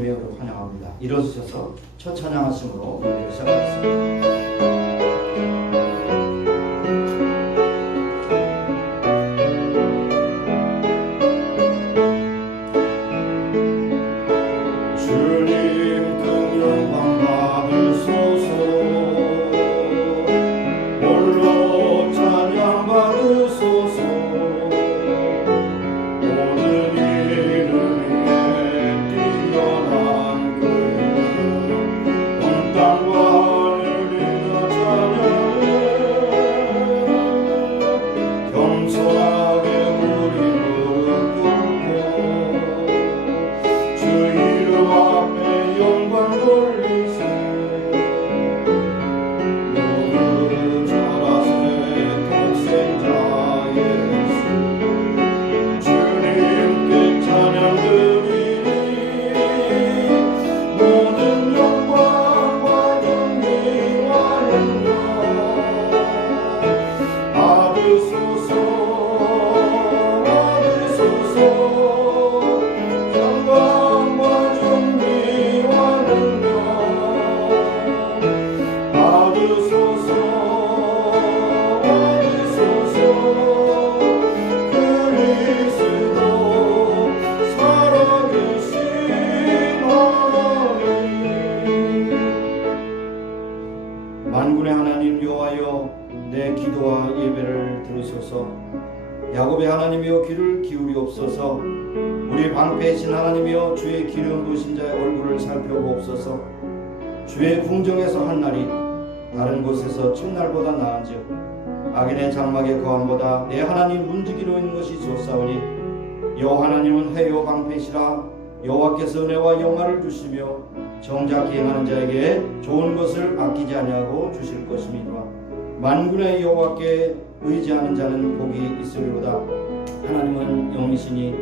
주님의 은혜로 환영합니다. 일어서셔서 첫 찬양하심으로 예배를 시작하겠습니다. 만군의 하나님 여호와여, 내 기도와 예배를 들으소서. 야곱의 하나님이여, 귀를 기울이옵소서. 우리 방패이신 하나님이여, 주의 기름 부으신 자의 얼굴을 살펴보옵소서. 주의 궁정에서 한 날이 다른 곳에서 첫날보다 나은즉 악인의 장막의 거함보다 내 하나님 문지기로 있는 것이 좋사오니, 여호와 하나님은 해요 방패시라. 여호와께서 은혜와 영화를 주시며 정작 기행하는 자에게 좋은 것을 아끼지 아니하고 주실 것이니라. 만군의 여호와께 의지하는 자는 복이 있으리로다. 하나님은 영이시니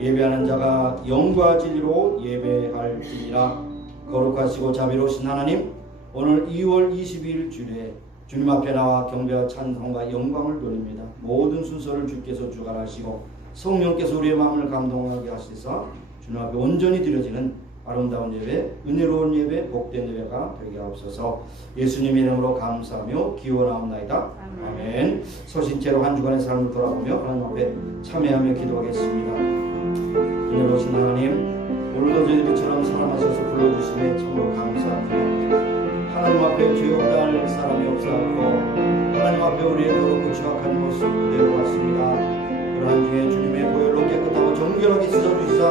예배하는 자가 영과 진리로 예배할지니라. 거룩하시고 자비로우신 하나님, 오늘 2월 22일 주일에 주님 앞에 나와 경배와 찬송과 영광을 돌립니다. 모든 순서를 주께서 주관하시고 성령께서 우리의 마음을 감동하게 하시사 주님 앞에 온전히 드려지는 아름다운 예배, 은혜로운 예배, 복된 예배가 되게 하옵소서. 예수님 이름으로 감사하며 기원하옵나이다. 아멘. 소신체로 한 주간의 삶을 돌아보며 하나님 앞에 참여하며 기도하겠습니다. 은혜로우신 하나님, 오늘도 저희들처럼 사랑하셔서 불러주심에 참으로 감사합니다. 하나님 앞에 죄 없다 할 사람이 없사옵고 하나님 앞에 우리의 더럽고 추악한 모습 그대로 왔습니다. 그러한 중에 주님의 보혈로 깨끗하고 정결하게 씻어주시사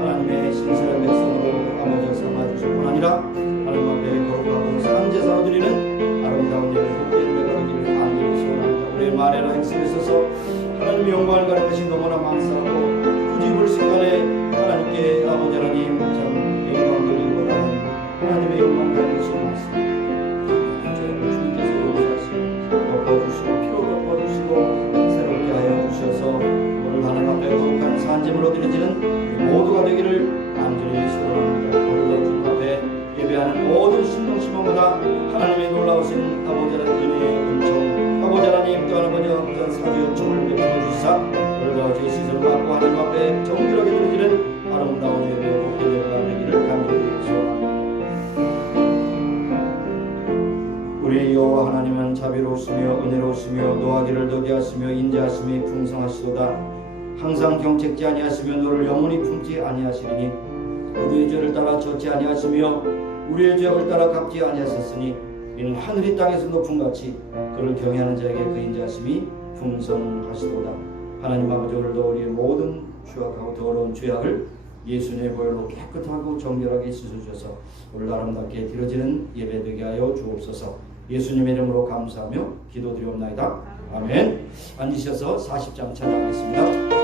하나님의 신실한 백성으로 아버지와 삼아주실 뿐 아니라 하나님 앞에 거룩하고 산 제사로 드리는 아름다운 예배, 복된 예배가 되기를 간절히 소원합니다. 우리의 말에나 행실에 있어서 하나님의 영광을 가리는 것이 너무나 많사하고 굳이 볼 시간에 하나님께 아버지 하나님 참 영광 드리기보다는 하나님의 영광 가리는 것이 많습니다. 주님께서 용서하시고 덮어주시고 피로 덮어주시고 새롭게 하여 주셔서 오늘 하나님 앞에 거룩한 산재물로 드려지는 모두가 되기를 간절히 소원합니다. 오늘도 주님 앞에 예배하는 모든 신동시방보다 하나님의 놀라우신 아버지 하나님 은혜의 은총, 아버지 하나님 또한 아버지 어떤 사지 은총을 베풀어 주시사 오늘도 저희 시선을 받고 하나님 앞에 정결하게 드려지는 아름다운 예배, 복된 예배가 되기를 간절히 소원합니다. 우리 여호와 하나님은 자비로우시며 은혜로우시며 노하기를 더디 하시며 인자하심이 풍성하시도다. 항상 경책지 아니하시며 너를 영원히 품지 아니하시리니 우리의 죄를 따라 졌지 아니하시며 우리의 죄악을 따라 갚지 아니하셨으니 이는 하늘이 땅에서 높음같이 그를 경외하는 자에게 그 인자하심이 풍성하시도다. 하나님 아버지, 오늘도 우리의 모든 추악하고 더러운 죄악을 예수님의 보혈로 깨끗하고 정결하게 씻어주셔서 오늘 아름답게 드려지는 예배 되게 하여 주옵소서. 예수님의 이름으로 감사하며 기도드리옵나이다. 아멘. 앉으셔서 40장 찬양하겠습니다.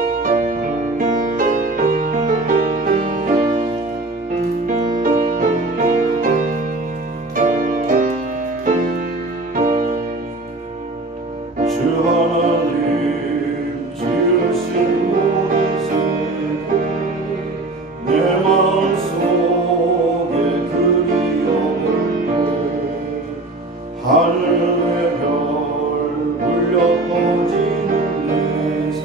하늘의 별 울려 퍼지는 내 손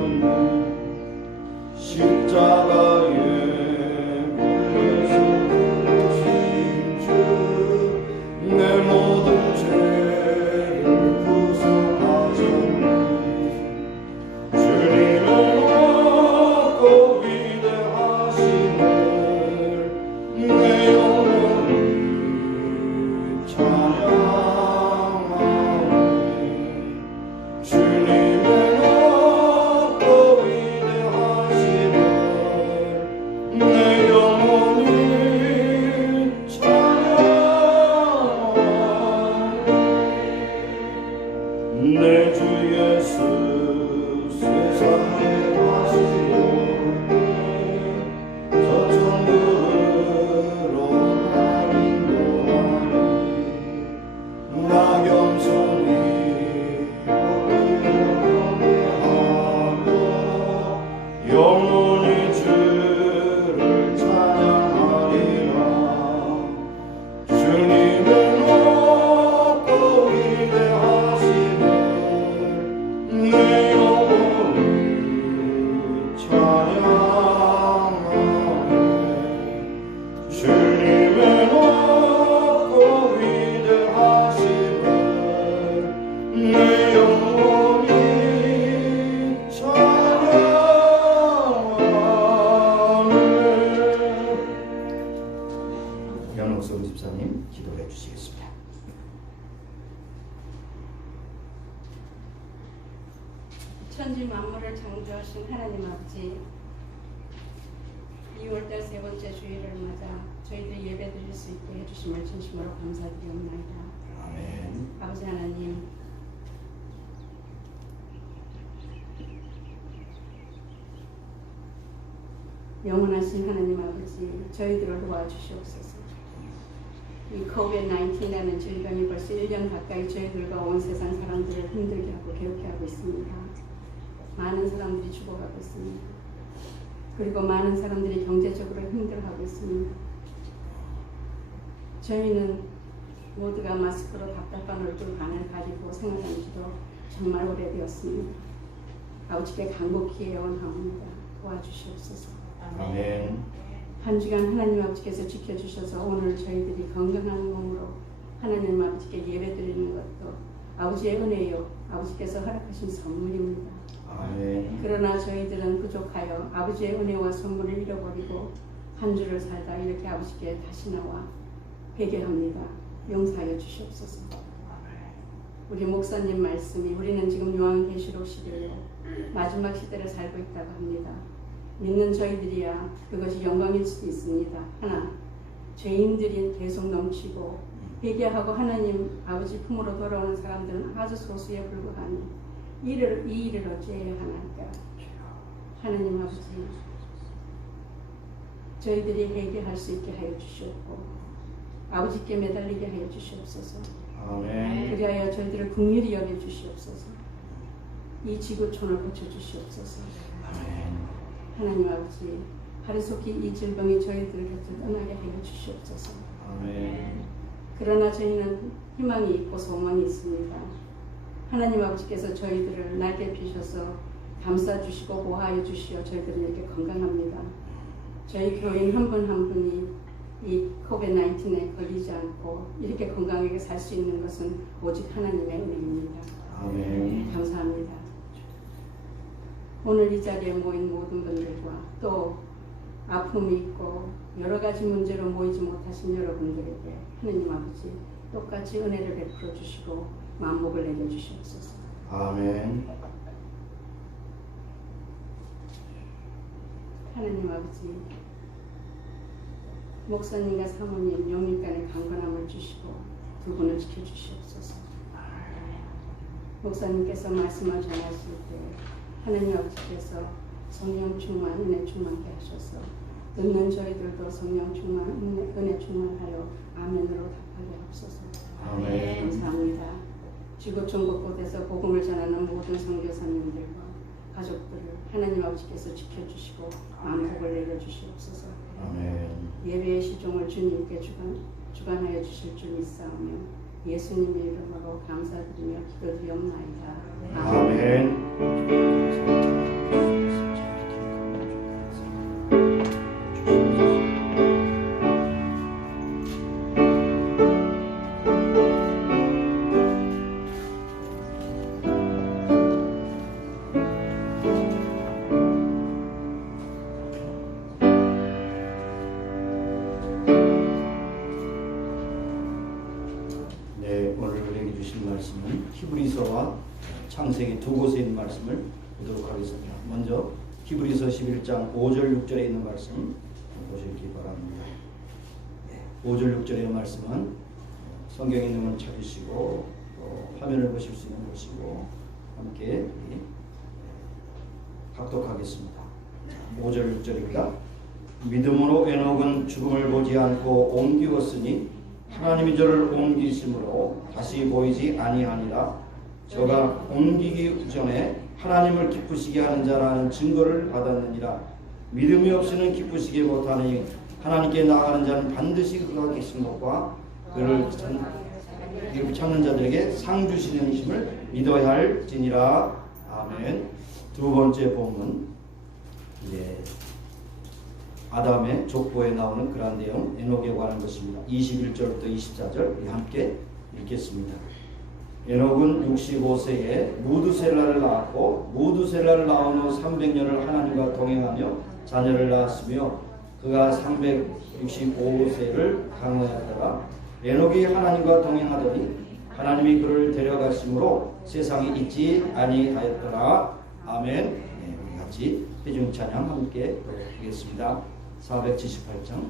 하셨네. 십자가에 걸려서 죽으신 주 내 모든 죄를 구속하셨네. 주님은 높고 위대하심을 내 영혼이 찬양하네. 주님은 높고 위대하심을 내 영혼이 찬양하네. 내 주 예수 세상에 가시고 저 천국으로 날 인도하니 나 겸손히 경배하고 영원히 주를 찬양하리라. 주님은 높고 위대하심을 내 영혼이 찬양하네. 주님의 높고 위대하심을 내 영혼이 찬양하네. 양록성 집사님 기도해 주시겠습니다. 천지 만물을 창조하신 하나님 아버지, 2월달 세 번째 주일을 맞아 저희들 예배 드릴 수 있게 해주심을 진심으로 감사드리옵나이다. 아멘. 아버지 하나님, 영원하신 하나님 아버지, 저희들을 도와주시옵소서. 이 COVID-19이라는 질병이 벌써 1년 가까이 저희들과 온 세상 사람들을 힘들게 하고 괴롭게 하고 있습니다. 많은 사람들이 죽어가고 있습니다. 그리고 많은 사람들이 경제적으로 힘들어하고 있습니다. 저희는 모두가 마스크로 답답한 얼굴관을 가리고 생활한 지도 정말 오래되었습니다. 아버지께 간곡히 애원하옵니다. 도와주시옵소서. 아멘. 한 주간 하나님 아버지께서 지켜주셔서 오늘 저희들이 건강한 몸으로 하나님 아버지께 예배드리는 것도 아버지의 은혜요, 아버지께서 허락하신 선물입니다. 아멘. 그러나 저희들은 부족하여 아버지의 은혜와 선물을 잃어버리고 한 주를 살다 이렇게 아버지께 다시 나와 회개합니다. 용서하여 주시옵소서. 우리 목사님 말씀이 우리는 지금 요한계시록 시대에 마지막 시대를 살고 있다고 합니다. 믿는 저희들이야 그것이 영광일 수도 있습니다. 하나, 죄인들이 계속 넘치고 회개하고 하나님 아버지 품으로 돌아오는 사람들은 아주 소수에 불과하니 이 일을 어찌해야 하나이까. 하나님 아버지, 저희들이 회개할 수 있게 하여 주시옵고 아버지께 매달리게 하여 주시옵소서. 아멘. 그리하여 저희들을 긍휼히 여겨 주시옵소서. 이 지구촌을 고쳐 주시옵소서. 아멘. 하나님 아버지, 하루속히 이 질병이 저희들 곁을 떠나게 하여 주시옵소서. 아멘. 그러나 저희는 희망이 있고 소망이 있습니다. 하나님 아버지께서 저희들을 날개 피셔서 감싸주시고 보호하여 주시어 저희들은 이렇게 건강합니다. 저희 교인 한 분 한 분이 이 COVID-19에 걸리지 않고 이렇게 건강하게 살 수 있는 것은 오직 하나님의 은혜입니다. 아멘. 감사합니다. 오늘 이 자리에 모인 모든 분들과 또 아픔이 있고 여러 가지 문제로 모이지 못하신 여러분들에게 하나님 아버지 똑같이 은혜를 베풀어 주시고 만복을 내려 주시옵소서. 아멘. 하나님 아버지, 목사님과 사모님 영육간의 강건함을 주시고 두 분을 지켜주시옵소서. 목사님께서 말씀을 전하실 때 하나님 아버지께서 성령 충만, 은혜 충만케 하셔서 듣는 저희들도 성령 충만, 은혜 충만하여 아멘으로 답하게 하옵소서. 아멘. 감사합니다. 지구촌 곳곳에서 복음을 전하는 모든 선교사님들과 가족들을 하나님 아버지께서 지켜주시고 만복을 내려주시옵소서. 아멘. 예배의 시종을 주님께 주관하여 주실 줄 믿사오며 예수님의 이름으로 감사드리며 기도드리옵나이다. 아멘. 창세기 두 곳에 있는 말씀을 보도록 하겠습니다. 먼저 히브리서 11장 5절 6절에 있는 말씀 보시기 바랍니다. 5절 6절의 말씀은 성경에 있는 걸 찾으시고 화면을 보실 수 있는 것이고 함께 각독하겠습니다. 5절 6절입니다. 믿음으로 에녹은 죽음을 보지 않고 옮기었으니 하나님이 저를 옮기심으로 다시 보이지 아니하니라. 저가 옮기기 전에 하나님을 기쁘시게 하는 자라는 증거를 받았느니라. 믿음이 없이는 기쁘시게 못하니 하나님께 나아가는 자는 반드시 그가 계신 것과 그를 찾는 자들에게 상 주시는 힘을 믿어야 할지니라. 아멘. 두 번째 본문, 아담의 족보에 나오는 그러한 내용, 에녹에 관한 것입니다. 21절부터 24절 우리 함께 읽겠습니다. 에녹은 65세에 무두셀라를 낳았고 무두셀라를 낳은 후 300년을 하나님과 동행하며 자녀를 낳았으며 그가 365세를 강하였다가 에녹이 하나님과 동행하더니 하나님이 그를 데려가심으로 세상에 있지 아니하였더라. 아멘. 우리 같이 회중 찬양 함께 하겠습니다. 478장.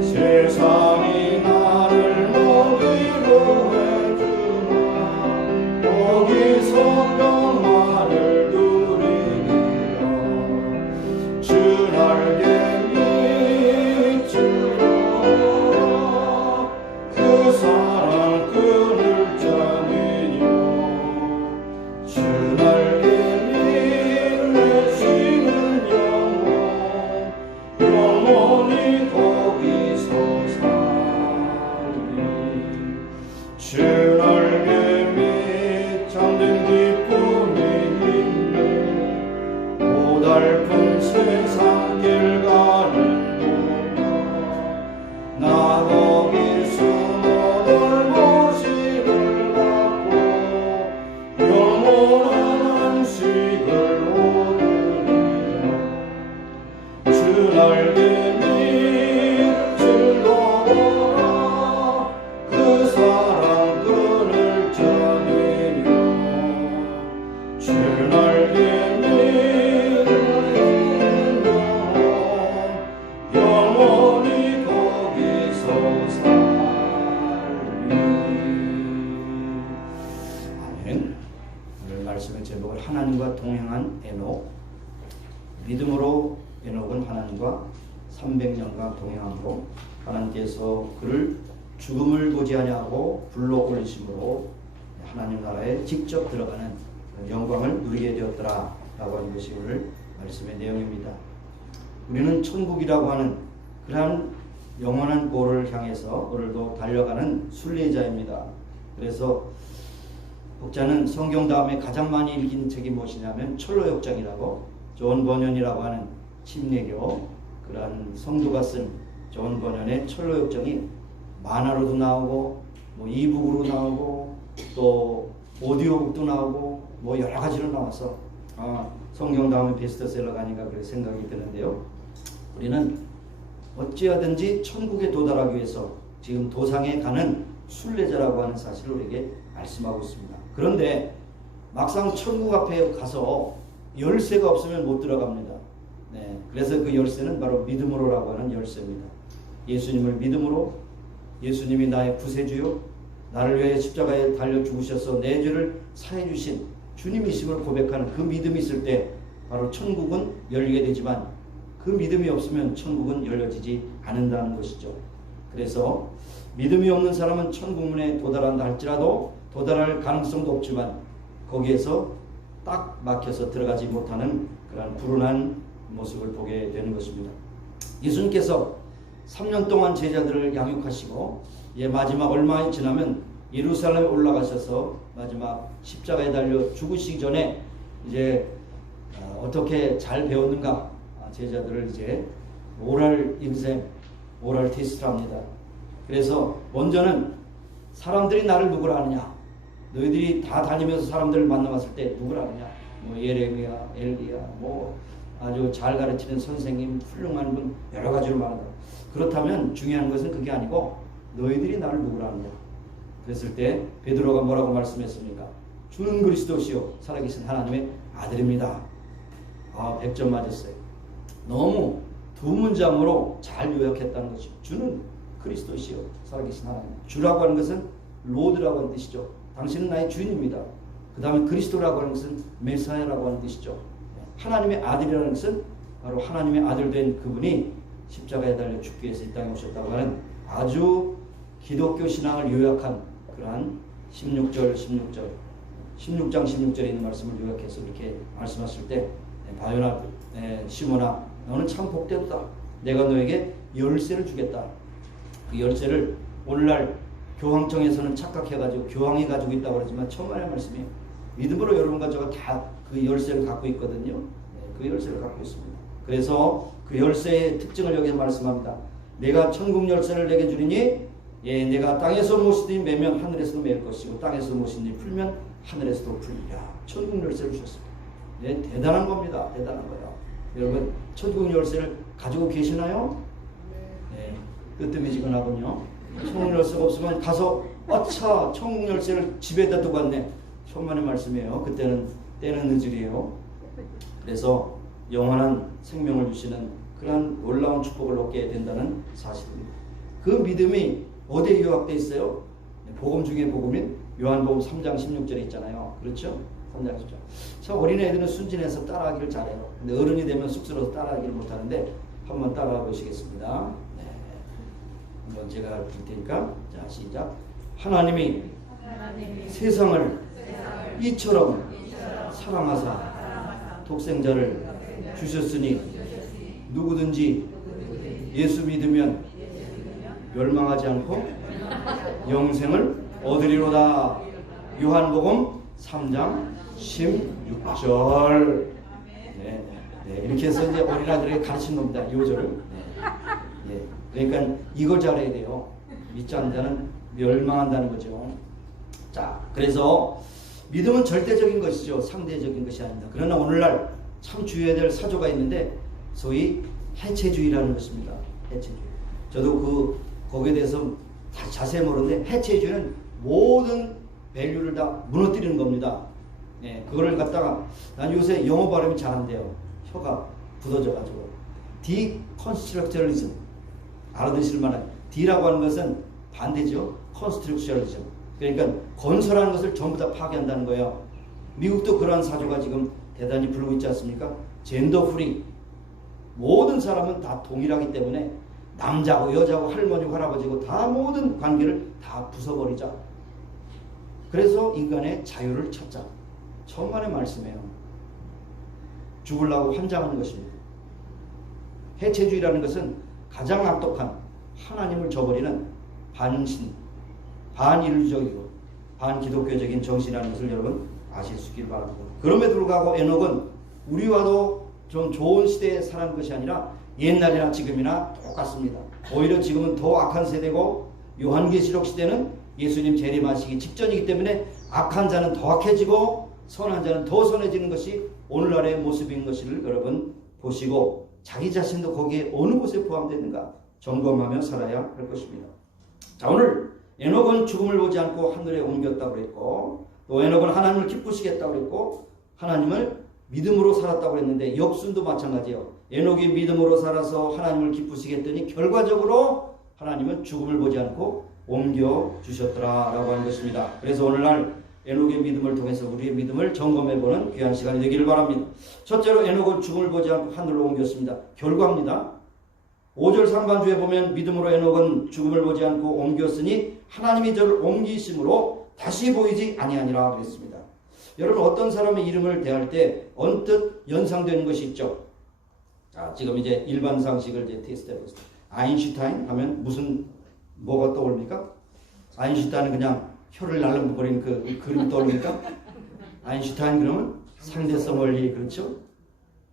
세상이 나를 먹이로 해주나 거기서 평화를 누리리라. 주 날개 밑으로 그 사랑 끊을 자니요. 주 날개 밑 내쉬는 영원히 거기서 살리. 주 날개 밑 잠든 기쁨이 있네. 고달픈 세상 길 가는 동안 나 거기 숨어 돌보심을 받고 영원한 안식을 얻으리라. 주 날개 밑 즐거워라. 그 사랑 끊을 자니요. 주 날개 밑 영원히 거기서 살리. 아멘. 오늘 말씀의 제목은 하나님과 동행한 에녹. 믿음으로 에녹은 하나님과 300년간 동행함으로 하나님께서 그를 죽음을 보지 아니하고 불러 올리심으로 하나님 나라에 직접 들어가는 영광을 누리게 되었더라 라고 하는 것이 오늘 말씀의 내용입니다. 우리는 천국이라고 하는 그러한 영원한 고를 향해서 오늘도 달려가는 순례자입니다. 그래서 독자는 성경 다음에 가장 많이 읽힌 책이 무엇이냐면 철로역정이라고 존 버년이라고 하는 침례교 그러한 성도가 쓴 존 버년의 철로역정이 만화로도 나오고 뭐 이북으로 나오고 또 오디오북도 나오고 뭐 여러 가지로 나와서 성경 다음에 베스트셀러가 아닌가 그렇게 생각이 드는데요. 우리는 어찌하든지 천국에 도달하기 위해서 지금 도상에 가는 순례자라고 하는 사실을 우리에게 말씀하고 있습니다. 그런데 막상 천국 앞에 가서 열쇠가 없으면 못 들어갑니다. 네, 그래서 그 열쇠는 바로 믿음으로라고 하는 열쇠입니다. 예수님을 믿음으로, 예수님이 나의 구세주요, 나를 위해 십자가에 달려 죽으셔서 내 죄를 사해 주신 주님이심을 고백하는 그 믿음이 있을 때 바로 천국은 열리게 되지만, 그 믿음이 없으면 천국은 열려지지 않는다는 것이죠. 그래서 믿음이 없는 사람은 천국문에 도달한다 할지라도 도달할 가능성도 없지만 거기에서 딱 막혀서 들어가지 못하는 그런 불운한 모습을 보게 되는 것입니다. 예수님께서 3년 동안 제자들을 양육하시고 마지막 얼마 지나면 예루살렘에 올라가셔서 마지막 십자가에 달려 죽으시기 전에 이제 어떻게 잘 배웠는가, 제자들을 이제 오랄 인생, 오랄 테스트를 합니다. 그래서 먼저는 사람들이 나를 누구라 하느냐, 너희들이 다 다니면서 사람들을 만나봤을 때 누구라 하느냐, 뭐 예레미야, 엘리야, 뭐 아주 잘 가르치는 선생님, 훌륭한 분, 여러 가지로 말한다. 그렇다면 중요한 것은 그게 아니고 너희들이 나를 누구라 하느냐. 그랬을 때 베드로가 뭐라고 말씀했습니까? 주는 그리스도시요 살아계신 하나님의 아들입니다. 100점 맞았어요. 너무 두 문장으로 잘 요약했다는 것이죠. 주는 그리스도시요 살아계신 하나님. 주라고 하는 것은 로드라고 하는 뜻이죠. 당신은 나의 주인입니다. 그 다음에 그리스도라고 하는 것은 메사야라고 하는 뜻이죠. 하나님의 아들이라는 것은 바로 하나님의 아들 된 그분이 십자가에 달려 죽기 위해서 이 땅에 오셨다고 하는 아주 기독교 신앙을 요약한 그러한 16장 16절에 있는 말씀을 요약해서 이렇게 말씀하실 때, 바요나 시몬아 너는 참 복되었다. 내가 너에게 열쇠를 주겠다. 그 열쇠를 오늘날 교황청에서는 착각해가지고 교황이 가지고 있다고 그러지만 천만의 말씀이에요. 믿음으로 여러분과 제가 다 그 열쇠를 갖고 있거든요. 그 열쇠를 갖고 있습니다. 그래서 그 열쇠의 특징을 여기서 말씀합니다. 내가 천국 열쇠를 내게 주리니 내가 땅에서 모시듯이 매면 하늘에서도 매일 것이고 땅에서 모시니 풀면 하늘에서도 풀리라. 천국 열쇠를 주셨습니다. 대단한 겁니다. 대단한 거예요. 여러분 천국 열쇠를 가지고 계시나요? 뜨뜻미지근하군요. 천국 열쇠가 없으면 가서 아차 천국 열쇠를 집에다 두고 왔네. 천만의 말씀이에요. 그때는 때는 늦으리에요. 그래서 영원한 생명을 주시는 그런 놀라운 축복을 얻게 된다는 사실입니다. 그 믿음이 어디에 요약되어 있어요? 복음 중에 복음인 요한복음 3장 16절에 있잖아요. 그렇죠? 3장 16절. 저 어린애들은 순진해서 따라하기를 잘해요. 근데 어른이 되면 쑥스러워서 따라하기를 못하는데 한번 따라해 보시겠습니다. 한번 제가 할 테니까 자 시작. 하나님이 세상을 이처럼 사랑하사 독생자를 주셨으니 누구든지 예수 믿으면 멸망하지 않고 영생을 얻으리로다. 요한복음 3장 16절. 이렇게 해서 이제 어린아들에게 가르친 겁니다. 요절을. 그러니까 이걸 잘해야 돼요. 믿지 않는 자는 멸망한다는 거죠. 자, 그래서 믿음은 절대적인 것이죠. 상대적인 것이 아닙니다. 그러나 오늘날 참 주의해야 될 사조가 있는데 소위 해체주의라는 것입니다. 해체주의. 저도 거기에 대해서 자세히 모르는데 해체주의는 모든 밸류를 다 무너뜨리는 겁니다. 그거를 갖다가 난 요새 영어 발음이 잘 안 돼요. 혀가 굳어져가지고 디컨스트럭처리즘 알아두실 만한 D라고 하는 것은 반대죠. 컨스트럭처리즘. 그러니까 건설하는 것을 전부 다 파괴한다는 거예요. 미국도 그러한 사조가 지금 대단히 불고 있지 않습니까? 젠더 프리. 모든 사람은 다 동일하기 때문에 남자고 여자고 할머니고 할아버지고 다 모든 관계를 다 부숴버리자. 그래서 인간의 자유를 찾자. 천만의 말씀이에요. 죽으려고 환장하는 것입니다. 해체주의라는 것은 가장 악독한 하나님을 저버리는 반신, 반인류적이고 반기독교적인 정신이라는 것을 여러분 아실 수 있길 바랍니다. 그럼에도 불구하고 에녹은 우리와도 좀 좋은 시대에 살아는 것이 아니라 옛날이나 지금이나 똑같습니다. 오히려 지금은 더 악한 세대고 요한계시록 시대는 예수님 재림하시기 직전이기 때문에 악한 자는 더 악해지고 선한 자는 더 선해지는 것이 오늘날의 모습인 것을 여러분 보시고 자기 자신도 거기에 어느 곳에 포함되는가 점검하며 살아야 할 것입니다. 자, 오늘 에녹은 죽음을 보지 않고 하늘에 옮겼다고 그랬고 또 에녹은 하나님을 기쁘시겠다고 그랬고 하나님을 믿음으로 살았다고 했는데 역순도 마찬가지예요. 에녹이 믿음으로 살아서 하나님을 기쁘시게 했더니 결과적으로 하나님은 죽음을 보지 않고 옮겨 주셨더라라고 하는 것입니다. 그래서 오늘날 에녹의 믿음을 통해서 우리의 믿음을 점검해보는 귀한 시간이 되기를 바랍니다. 첫째로 에녹은 죽음을 보지 않고 하늘로 옮겼습니다. 결과입니다. 5절 상반주에 보면 믿음으로 에녹은 죽음을 보지 않고 옮겼으니 하나님이 저를 옮기심으로 다시 보이지 아니하니라 그랬습니다. 여러분 어떤 사람의 이름을 대할 때 언뜻 연상되는 것이 있죠. 자, 지금 이제 일반 상식을 이제 테스트해보겠습니다. 아인슈타인 하면 뭐가 떠오릅니까? 아인슈타인은 그냥 혀를 날름거리는 그 그림이 떠오릅니까? 아인슈타인 그러면 상대성 원리, 그렇죠?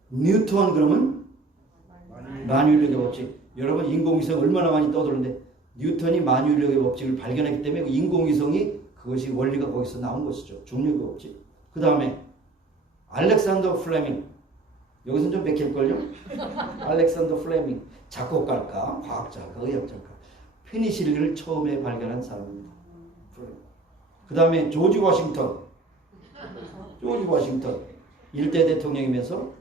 뉴턴 그러면 만유인력의 법칙. 여러분 인공위성 얼마나 많이 떠도는데 뉴턴이 만유인력의 법칙을 발견했기 때문에 인공위성이 그것이 원리가 거기서 나온 것이죠. 중력의 법칙. 그 다음에 알렉산더 플레밍. 여기서는 좀 맥힐걸요? 알렉산더 플레밍. 작곡가일까? 과학자일까? 의학자일까? 페니실린을 처음에 발견한 사람입니다. 그 다음에 조지 워싱턴. 일대 대통령이면서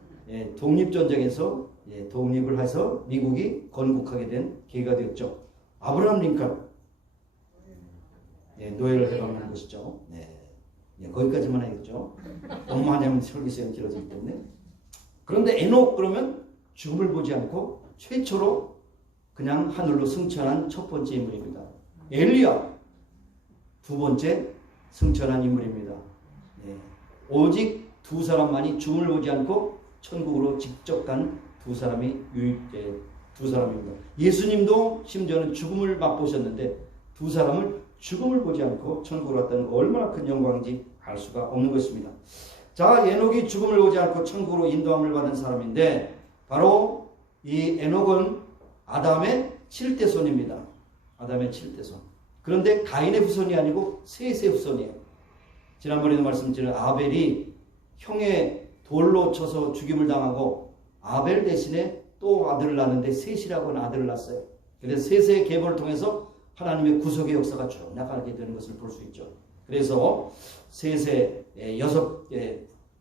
독립전쟁에서 독립을 해서 미국이 건국하게 된 계기가 되었죠. 아브라함 링컨. 노예를 해방한 것이죠. 거기까지만 하겠죠. 너무 하냐면 설교시간이 길어지기 때문에. 그런데 에녹 그러면 죽음을 보지 않고 최초로 그냥 하늘로 승천한 첫 번째 인물입니다. 엘리야 두 번째 승천한 인물입니다. 오직 두 사람만이 죽음을 보지 않고 천국으로 직접 간 두 사람입니다. 예수님도 심지어는 죽음을 맛보셨는데 두 사람을 죽음을 보지 않고 천국으로 갔다는 거 얼마나 큰 영광인지 알 수가 없는 것입니다. 자, 에녹이 죽음을 보지 않고 천국으로 인도함을 받은 사람인데 바로 이 에녹은 아담의 7대 손입니다. 아담의 7대 손. 그런데 가인의 후손이 아니고 셋의 후손이에요. 지난번에도 말씀드린 아벨이 형의 돌로 쳐서 죽임을 당하고 아벨 대신에 또 아들을 낳았는데 셋이라고 하는 아들을 낳았어요. 그래서 셋의 계보를 통해서 하나님의 구속의 역사가 쭉 나가게 되는 것을 볼 수 있죠. 그래서 셋의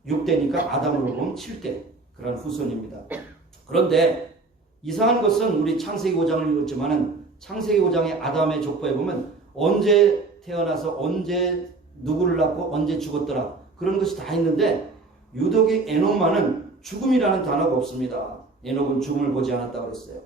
6대니까 아담으로 보면 7대 그런 후손입니다. 그런데 이상한 것은 우리 창세기 5장을 읽었지만은 창세기 5장의 아담의 족보에 보면 언제 태어나서 언제 누구를 낳고 언제 죽었더라 그런 것이 다 있는데 유독이 에녹만은 죽음이라는 단어가 없습니다. 에녹은 죽음을 보지 않았다고 그랬어요.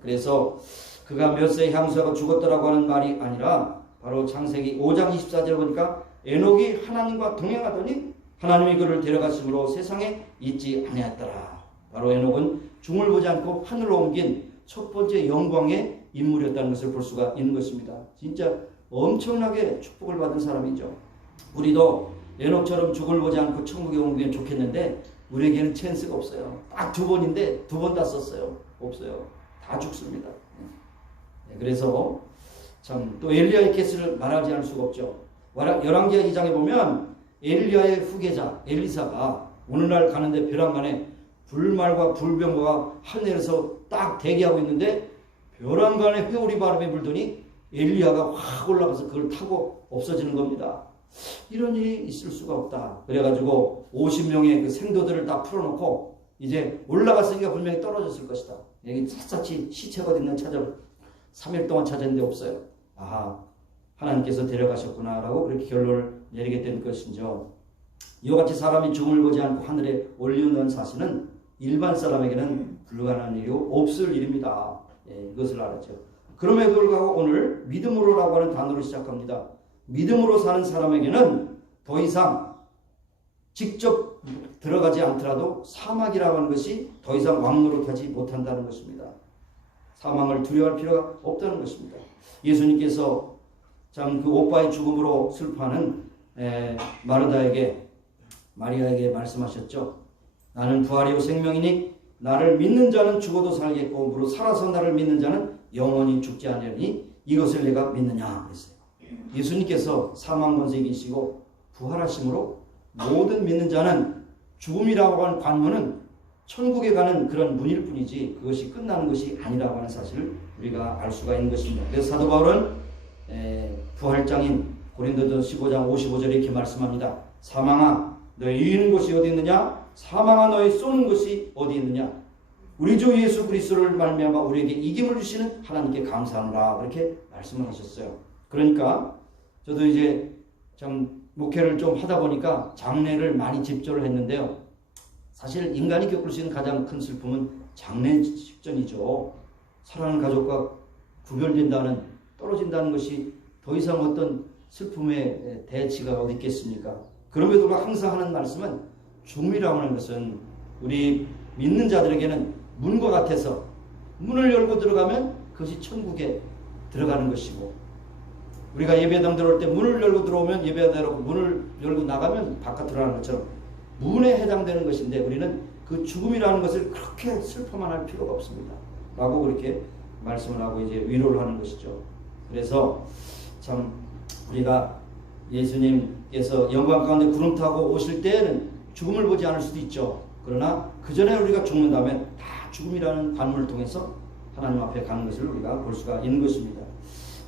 그래서 그가 몇 세 향수하고 죽었더라고 하는 말이 아니라 바로 창세기 5장 24절 보니까 에녹이 하나님과 동행하더니 하나님이 그를 데려가심으로 세상에 있지 아니하였더라. 바로 에녹은 죽음을 보지 않고 하늘로 옮긴 첫 번째 영광의 인물이었다는 것을 볼 수가 있는 것입니다. 진짜 엄청나게 축복을 받은 사람이죠. 우리도 에녹처럼 죽음을 보지 않고 천국에 옮기면 좋겠는데 우리에게는 찬스가 없어요. 딱 2번인데 2번 다 썼어요. 없어요. 다 죽습니다. 그래서 참 또 엘리야의 케이스를 말하지 않을 수가 없죠. 열왕기하 2장에 보면 엘리야의 후계자 엘리사가 어느 날 가는데 벼랑간에 불말과 불병거가 하늘에서 딱 대기하고 있는데 벼랑간에 회오리 바람이 불더니 엘리야가 확 올라가서 그걸 타고 없어지는 겁니다. 이런 일이 있을 수가 없다. 그래가지고 50명의 그 생도들을 다 풀어놓고 이제 올라갔으니까 분명히 떨어졌을 것이다. 여기 샅샅이 시체가 어디 있나 찾아 3일 동안 찾았는데 없어요. 아하, 하나님께서 데려가셨구나라고 그렇게 결론을 내리게 된 것이죠. 이와 같이 사람이 죽음을 보지 않고 하늘에 올리는 사실은 일반 사람에게는 불가능한 일이 없을 일입니다. 이것을 알았죠. 그럼에도 불구하고 오늘 믿음으로라고 하는 단어로 시작합니다. 믿음으로 사는 사람에게는 더 이상 직접 들어가지 않더라도 사막이라고 하는 것이 더 이상 왕노릇하지 못한다는 것입니다. 사망을 두려워할 필요가 없다는 것입니다. 예수님께서 참 그 오빠의 죽음으로 슬퍼하는 마리아에게 말씀하셨죠. 나는 부활이요 생명이니 나를 믿는 자는 죽어도 살겠고 무릇 살아서 나를 믿는 자는 영원히 죽지 아니하니 이것을 내가 믿느냐 그랬어요. 예수님께서 사망 권세 이기시고 부활하심으로 모든 믿는 자는 죽음이라고 하는 관문은 천국에 가는 그런 문일 뿐이지 그것이 끝나는 것이 아니라고 하는 사실을 우리가 알 수가 있는 것입니다. 그래서 사도 바울은 부활장인 고린도전서 15장 55절에 이렇게 말씀합니다. 사망아 너의 이기는 곳이 어디 있느냐? 사망아 너의 쏘는 곳이 어디 있느냐? 우리 주 예수 그리스도를 말미암아 우리에게 이김을 주시는 하나님께 감사하노라 그렇게 말씀을 하셨어요. 그러니까 저도 이제 참 목회를 좀 하다 보니까 장례를 많이 집조를 했는데요. 사실 인간이 겪을 수 있는 가장 큰 슬픔은 장례 직전이죠. 사랑하는 가족과 구별된다는, 떨어진다는 것이 더 이상 어떤 슬픔의 대치가 어디 있겠습니까? 그럼에도 불구하고 항상 하는 말씀은 죽음이라고 하는 것은 우리 믿는 자들에게는 문과 같아서 문을 열고 들어가면 그것이 천국에 들어가는 것이고, 우리가 예배당 들어올 때 문을 열고 들어오면 예배당으로 문을 열고 나가면 바깥으로 나가는 것처럼 문에 해당되는 것인데, 우리는 그 죽음이라는 것을 그렇게 슬퍼만 할 필요가 없습니다 라고 그렇게 말씀을 하고 이제 위로를 하는 것이죠. 그래서 참 우리가 예수님께서 영광 가운데 구름 타고 오실 때에는 죽음을 보지 않을 수도 있죠. 그러나 그 전에 우리가 죽는다면 다 죽음이라는 관문을 통해서 하나님 앞에 가는 것을 우리가 볼 수가 있는 것입니다.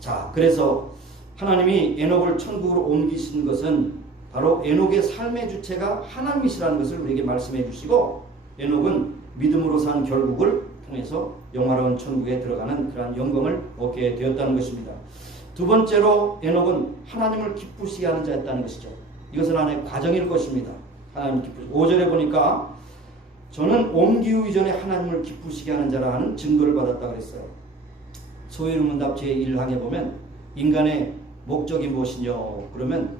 자, 그래서 하나님이 에녹을 천국으로 옮기신 것은 바로 에녹의 삶의 주체가 하나님이시라는 것을 우리에게 말씀해 주시고, 에녹은 믿음으로 산 결국을 통해서 영화로운 천국에 들어가는 그러한 영광을 얻게 되었다는 것입니다. 두 번째로 에녹은 하나님을 기쁘시게 하는 자였다는 것이죠. 이것은 하나의 과정일 것입니다. 하나님 기쁘시게. 5절에 보니까 저는 옮기기 전에 하나님을 기쁘시게 하는 자라는 증거를 받았다 그랬어요. 소위로 문답 제1항에 보면 인간의 목적이 무엇이냐 그러면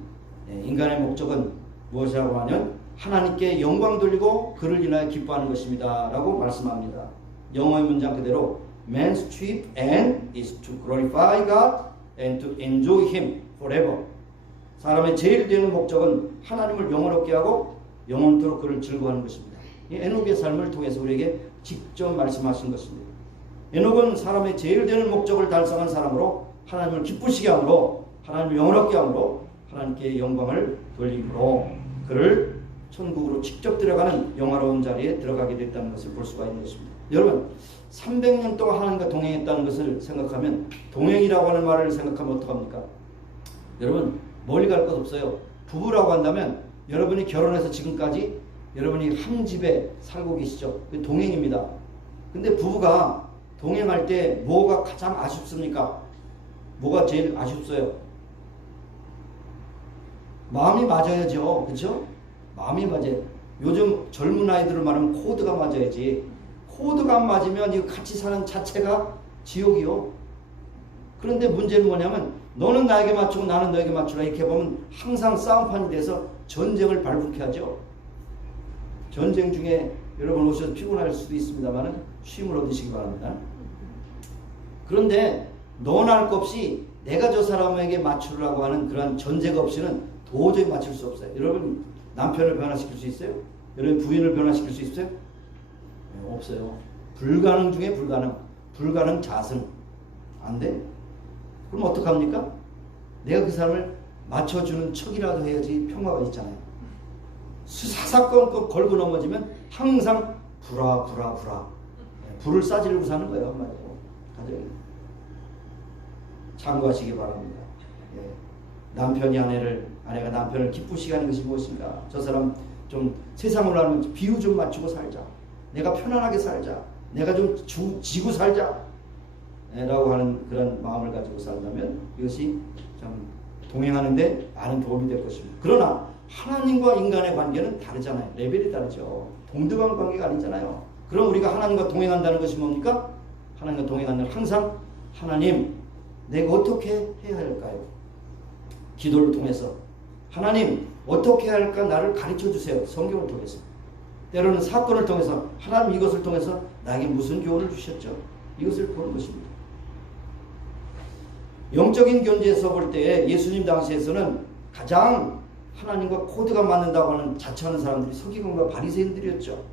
인간의 목적은 무엇이라고 하면 하나님께 영광 돌리고 그를 인하여 기뻐하는 것입니다 라고 말씀합니다. 영어의 문장 그대로 Man's chief end is to glorify God and to enjoy Him forever. 사람의 제일 되는 목적은 하나님을 영원롭게 하고 영원토록 그를 즐거워하는 것입니다. 이 에녹의 삶을 통해서 우리에게 직접 말씀하신 것입니다. 에녹은 사람의 제일 되는 목적을 달성한 사람으로 하나님을 기쁘시게 함으로, 하나님을 영원롭게 함으로, 하나님께 영광을 돌림으로 그를 천국으로 직접 들어가는 영화로운 자리에 들어가게 됐다는 것을 볼 수가 있는 것입니다. 여러분, 300년 동안 하나님과 동행했다는 것을 생각하면, 동행이라고 하는 말을 생각하면 어떡합니까? 여러분, 멀리 갈 것 없어요. 부부라고 한다면 여러분이 결혼해서 지금까지 여러분이 한 집에 살고 계시죠. 그게 동행입니다. 근데 부부가 동행할 때 뭐가 가장 아쉽습니까? 뭐가 제일 아쉽어요? 마음이 맞아야죠. 그렇죠? 마음이 맞아요. 요즘 젊은 아이들을 말하면 코드가 맞아야지. 코드가 안 맞으면 이 같이 사는 자체가 지옥이요. 그런데 문제는 뭐냐면 너는 나에게 맞추고 나는 너에게 맞추라 이렇게 보면 항상 싸움판이 돼서 전쟁을 발붙게 하죠. 전쟁 중에 여러분 오셔서 피곤할 수도 있습니다만 쉼을 얻으시기 바랍니다. 그런데 너나 할 것 없이 내가 저 사람에게 맞추라고 하는 그런 전제가 없이는 도저히 맞출 수 없어요. 여러분 남편을 변화시킬 수 있어요? 여러분 부인을 변화시킬 수 있어요? 네, 없어요. 불가능 중에 불가능. 불가능 자승. 안 돼. 그럼 어떡합니까? 내가 그 사람을 맞춰주는 척이라도 해야지 평화가 있잖아요. 사사건건 걸고 넘어지면 항상 불화. 네, 불을 싸지르고 사는 거예요. 한마디로. 가정이. 참고하시기 바랍니다. 예. 남편이 아내가 남편을 기쁘시게 하는 것이 무엇인가? 저 사람 좀 세상으로 하면 비유 좀 맞추고 살자. 내가 편안하게 살자. 내가 좀 지고 살자. 라고 하는 그런 마음을 가지고 산다면 이것이 참 동행하는데 많은 도움이 될 것입니다. 그러나 하나님과 인간의 관계는 다르잖아요. 레벨이 다르죠. 동등한 관계가 아니잖아요. 그럼 우리가 하나님과 동행한다는 것이 뭡니까? 하나님과 동행한다는 항상 하나님 내가 어떻게 해야 할까요? 기도를 통해서 하나님 어떻게 해야 할까 나를 가르쳐 주세요. 성경을 통해서. 때로는 사건을 통해서 하나님 이것을 통해서 나에게 무슨 교훈을 주셨죠? 이것을 보는 것입니다. 영적인 견지에서 볼 때 예수님 당시에서는 가장 하나님과 코드가 맞는다고 하는 자처하는 사람들이 서기관과 바리새인들이었죠.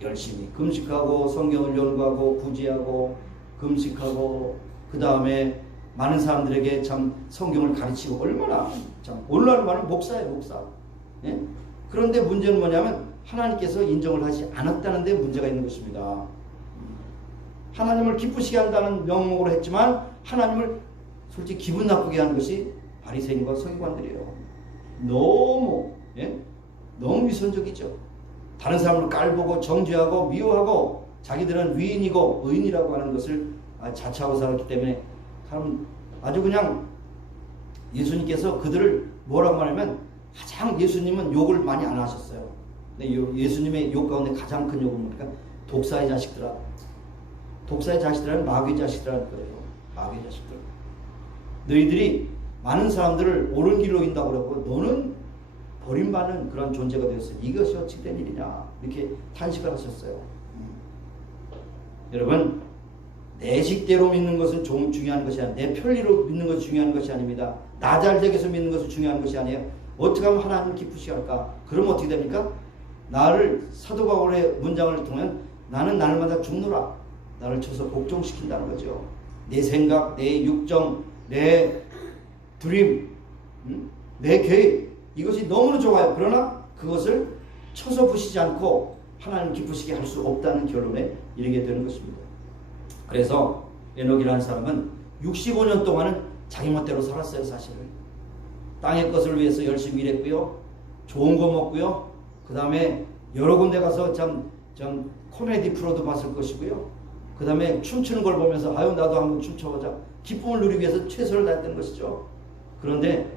열심히 금식하고 성경을 연구하고 구제하고 금식하고 그 다음에 많은 사람들에게 참 성경을 가르치고 얼마나 참 오늘날 말은 목사예요, 목사. 예? 그런데 문제는 뭐냐면 하나님께서 인정을 하지 않았다는 데 문제가 있는 것입니다. 하나님을 기쁘시게 한다는 명목으로 했지만 하나님을 솔직히 기분 나쁘게 하는 것이 바리새인과 서기관들이에요. 너무 위선적이죠. 다른 사람을 깔보고 정죄하고 미워하고 자기들은 위인이고 의인이라고 하는 것을 자처하고 살았기 때문에 참 아주 그냥 예수님께서 그들을 뭐라고 말하면 가장 예수님은 욕을 많이 안 하셨어요. 근데 예수님의 욕 가운데 가장 큰 욕은 뭡니까? 독사의 자식들아. 독사의 자식들은 마귀의 자식들이라는 거예요. 마귀의 자식들. 너희들이 많은 사람들을 옳은 길로 인다고 그러고 너는 버림받는 그런 존재가 되었어요. 이것이 어찌 된 일이냐 이렇게 탄식을 하셨어요. 여러분 내 식대로 믿는 것은 중요한 것이 아니라 내 편리로 믿는 것이 중요한 것이 아닙니다. 나 잘 되기 위해서 믿는 것이 중요한 것이 아니에요. 어떻게 하면 하나님 기쁘시게 할까? 그러면 어떻게 됩니까? 나를 사도 바울의 문장을 통한 나는 날마다 죽노라. 나를 쳐서 복종시킨다는 거죠. 내 생각, 내 육정, 내 드림, 내 계획 이것이 너무나 좋아요. 그러나 그것을 쳐서 부시지 않고 하나님 기쁘시게 할 수 없다는 결론에 이르게 되는 것입니다. 그래서 에녹이라는 사람은 65년 동안은 자기 멋대로 살았어요. 사실은 땅의 것을 위해서 열심히 일했고요. 좋은 거 먹고요. 그 다음에 여러 군데 가서 참 코미디 프로도 봤을 것이고요. 그 다음에 춤추는 걸 보면서 아유 나도 한번 춤춰보자. 기쁨을 누리기 위해서 최선을 다했던 것이죠. 그런데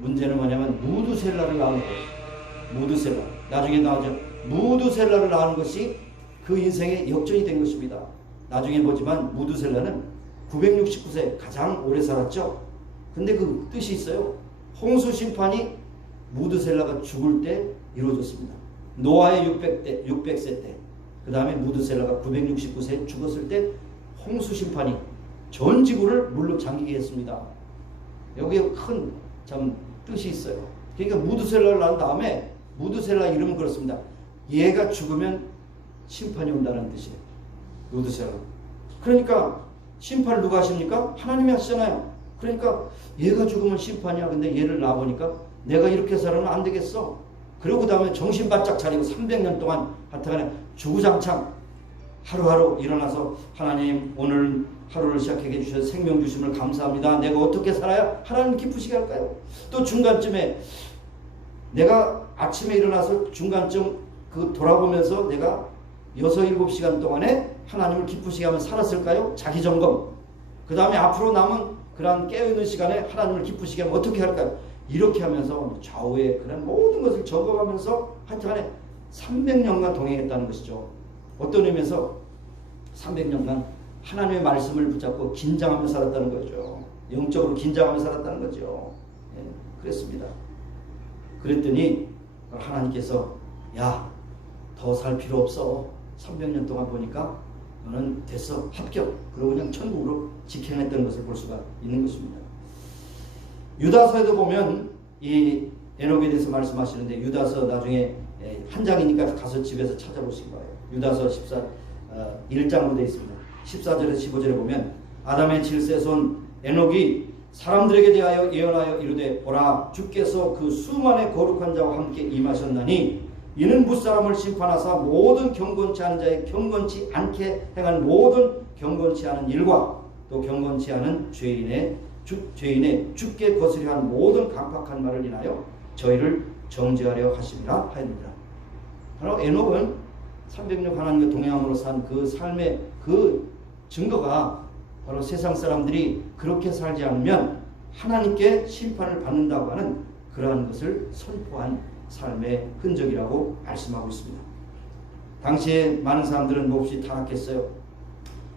문제는 뭐냐면 무두셀라를 낳은 거예요. 무두셀라. 나중에 나오죠. 무두셀라를 낳은 것이 그 인생의 역전이 된 것입니다. 나중에 보지만 무두셀라는 969세 가장 오래 살았죠. 근데 그 뜻이 있어요. 홍수 심판이 무두셀라가 죽을 때 이루어졌습니다. 노아의 600세 때, 그 다음에 무두셀라가 969세 죽었을 때 홍수 심판이 전 지구를 물로 잠기게 했습니다. 여기에 큰 참 뜻이 있어요. 그러니까 무두셀라를 낳은 다음에 무두셀라 이름은 그렇습니다. 얘가 죽으면 심판이 온다는 뜻이에요. 무두셀라. 그러니까 심판을 누가 하십니까? 하나님이 하시잖아요. 그러니까 얘가 죽으면 심판이야. 근데 얘를 낳아보니까 내가 이렇게 살아는 안 되겠어. 그리고 그 다음에 정신 바짝 차리고 300년 동안 하여튼간에 주구장창 하루하루 일어나서 하나님 오늘 하루를 시작하게 해주셔서 생명 주심을 감사합니다. 내가 어떻게 살아야 하나님 기쁘시게 할까요? 또 중간쯤에 내가 아침에 일어나서 중간쯤 그 돌아보면서 내가 6, 7시간 동안에 하나님을 기쁘시게 하면 살았을까요? 자기 점검. 그 다음에 앞으로 남은 그런 깨어있는 시간에 하나님을 기쁘시게 하면 어떻게 할까요? 이렇게 하면서 좌우에 그런 모든 것을 점검하면서 하여튼간에 300년간 동행했다는 것이죠. 어떤 의미에서 300년간 하나님의 말씀을 붙잡고 긴장하며 살았다는 거죠. 영적으로 긴장하며 살았다는 거죠. 예, 그랬습니다. 그랬더니 하나님께서 야, 더 살 필요 없어. 300년 동안 보니까 너는 됐어. 합격. 그러고 그냥 천국으로 직행했던 것을 볼 수가 있는 것입니다. 유다서에도 보면 이 에녹에 대해서 말씀하시는데 유다서 나중에 한 장이니까 가서 집에서 찾아보시기 바라요. 유다서 1장으로 되어 있습니다. 14절에서 15절에 보면 아담의 7세손 에녹이 사람들에게 대하여 예언하여 이르되 보라 주께서 그 수만의 거룩한 자와 함께 임하셨나니 이는 무사람을 심판하사 모든 경건치 않은 자의 경건치 않게 행한 모든 경건치 않은 일과 또 경건치 않은 죄인의 주께 거스려 한 모든 강팍한 말을 인하여 저희를 정죄하려 하심이라 하였느니라. 바로 에녹은 300년 하나님과 동행함으로 산 그 삶의 그 증거가 바로 세상 사람들이 그렇게 살지 않으면 하나님께 심판을 받는다고 하는 그러한 것을 선포한 삶의 흔적이라고 말씀하고 있습니다. 당시에 많은 사람들은 몹시 타락했어요.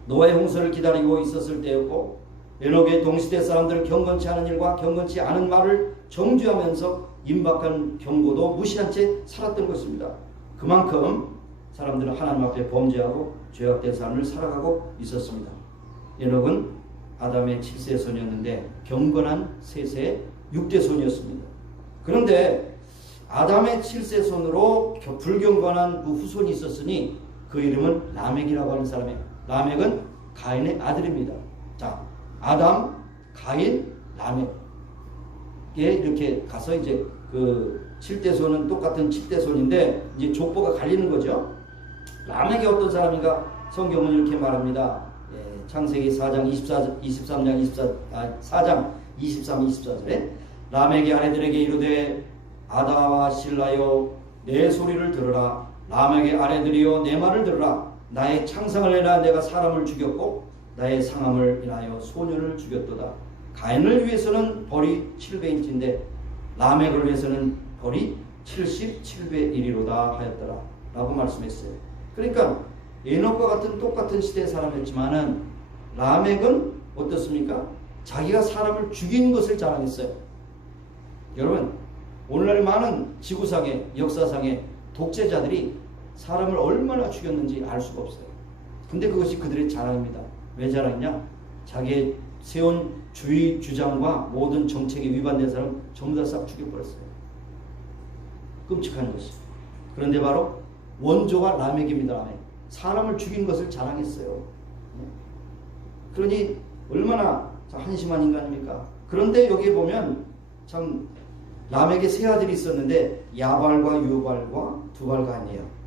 노아의 홍수를 기다리고 있었을 때였고 에녹의 동시대 사람들은 경건치 않은 일과 경건치 않은 말을 정죄하면서 임박한 경고도 무시한 채 살았던 것입니다. 그만큼 사람들은 하나님 앞에 범죄하고 죄악된 삶을 살아가고 있었습니다. 에녹은 아담의 7세 손이었는데 경건한 셋의 6대 손이었습니다. 그런데 아담의 7세 손으로 불경건한 그 후손이 있었으니 그 이름은 라멕이라고 하는 사람이에요. 라멕은 가인의 아들입니다. 자, 아담, 가인, 라멕에 이렇게 가서 이제 그 7대 손은 똑같은 7대 손인데 이제 족보가 갈리는 거죠. 라멕이 어떤 사람인가 성경은 이렇게 말합니다. 예, 창세기 4장 4장 23, 24절에 라멕의 아내들에게 이르되 아다와 실라여 내 소리를 들으라. 라멕의 아내들이여 내 말을 들으라. 나의 창상을 인하여 내가 사람을 죽였고 나의 상함을 인하여 소년을 죽였도다. 가인을 위해서는 벌이 700인치인데 라멕을 위해서는 벌이 77배 1이로다 하였더라 라고 말씀했어요. 그러니까 에녹과 같은 똑같은 시대의 사람이었지만은 라멕은 어떻습니까? 자기가 사람을 죽인 것을 자랑했어요. 여러분, 오늘날 많은 지구상의 역사상의 독재자들이 사람을 얼마나 죽였는지 알 수가 없어요. 근데 그것이 그들의 자랑입니다. 왜 자랑이냐? 자기의 세운 주의 주장과 모든 정책에 위반된 사람 전부 다 싹 죽여버렸어요. 끔찍한 것이. 그런데 바로 원조가 라멕입니다. 라멕. 사람을 죽인 것을 자랑했어요. 그러니 얼마나 한심한 인간입니까? 그런데 여기 보면 참 라멕의 세 아들이 있었는데 야발과 유발과 두발간이에요.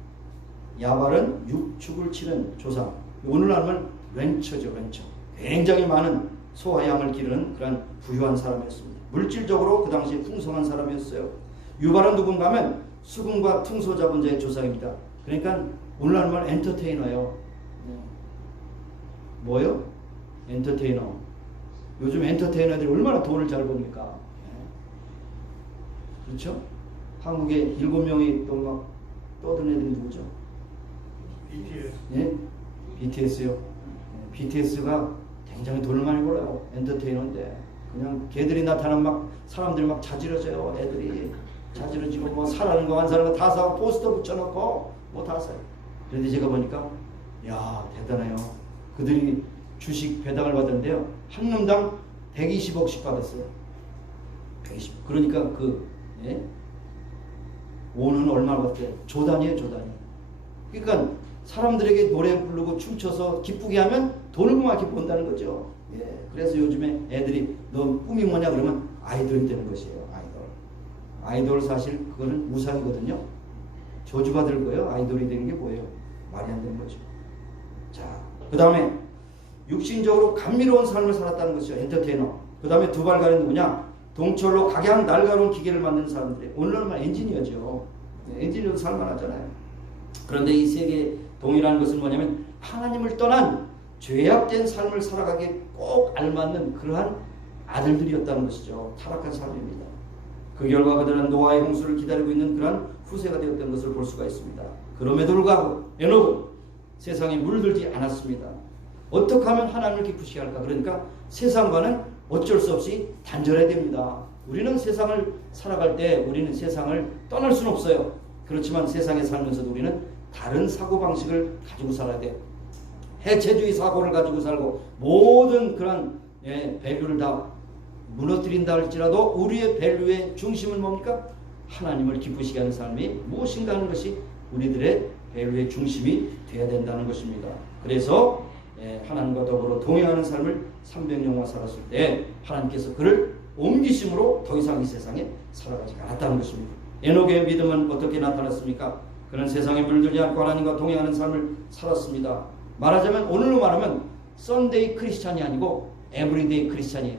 야발은 육축을 치는 조상. 오늘 하면 렌처죠, 렌처. 굉장히 많은 소와 양을 기르는 그런 부유한 사람이었습니다. 물질적으로 그 당시에 풍성한 사람이었어요. 유발은 누군가 하면 수금과 퉁소 잡은 자의 조상입니다. 그러니까 오늘날 말 엔터테이너예요. 뭐요? 엔터테이너. 요즘 엔터테이너들이 얼마나 돈을 잘 법니까? 그렇죠? 한국에 7명이 또 막 떠든 애들이 누구죠? BTS. 예? BTS요. BTS가 굉장히 돈을 많이 벌어요. 엔터테이너인데 그냥 걔들이 나타나면 막 사람들이 막 자지러져요. 애들이 자지러지고 뭐 사라는 거 안 사는 거 다 사고 포스터 붙여놓고 뭐 다 사요. 그런데 제가 보니까 야 대단해요. 그들이 주식 배당을 받았는데요. 한 놈당 120억씩 받았어요. 120. 그러니까 오는 얼마 받대요? 조단이에요, 조단이. 그러니까 사람들에게 노래 부르고 춤춰서 기쁘게 하면 돈을 그만큼 번다는 거죠. 예. 그래서 요즘에 애들이 너 꿈이 뭐냐 그러면 아이돌이 되는 것이에요. 아이돌. 아이돌 사실 그거는 우상이거든요. 저주받을 거예요. 아이돌이 되는 게 뭐예요? 말이 안 되는 거죠. 자, 그 다음에 육신적으로 감미로운 삶을 살았다는 것이죠. 엔터테이너. 그 다음에 두발간은 누구냐? 동철로 각양 날카로운 기계를 만드는 사람들이 오늘날 엔지니어죠. 엔지니어도 살만하잖아요. 그런데 이 세계 동일한 것은 뭐냐면 하나님을 떠난 죄악된 삶을 살아가기에 꼭 알맞는 그러한 아들들이었다는 것이죠. 타락한 삶입니다. 그 결과 그들은 노아의 홍수를 기다리고 있는 그러한 후세가 되었던 것을 볼 수가 있습니다. 그럼에도 불구하고 에녹은 세상에 물들지 않았습니다. 어떻게 하면 하나님을 기쁘시게 할까? 그러니까 세상과는 어쩔 수 없이 단절해야 됩니다. 우리는 세상을 살아갈 때 우리는 세상을 떠날 수는 없어요. 그렇지만 세상에 살면서도 우리는 다른 사고방식을 가지고 살아야 돼요. 해체주의 사고를 가지고 살고 모든 그런 밸류를 다 무너뜨린다 할지라도 우리의 밸류의 중심은 뭡니까? 하나님을 기쁘시게 하는 삶이 무엇인가 하는 것이 우리들의 밸류의 중심이 되어야 된다는 것입니다. 그래서 하나님과 더불어 동행하는 삶을 300년간 살았을 때 하나님께서 그를 옮기심으로 더 이상 이 세상에 살아가지 않았다는 것입니다. 에녹의 믿음은 어떻게 나타났습니까? 그는 세상에 물들지 않고 하나님과 동행하는 삶을 살았습니다. 말하자면 오늘로 말하면 썬데이 크리스찬이 아니고 에브리데이 크리스찬이에요.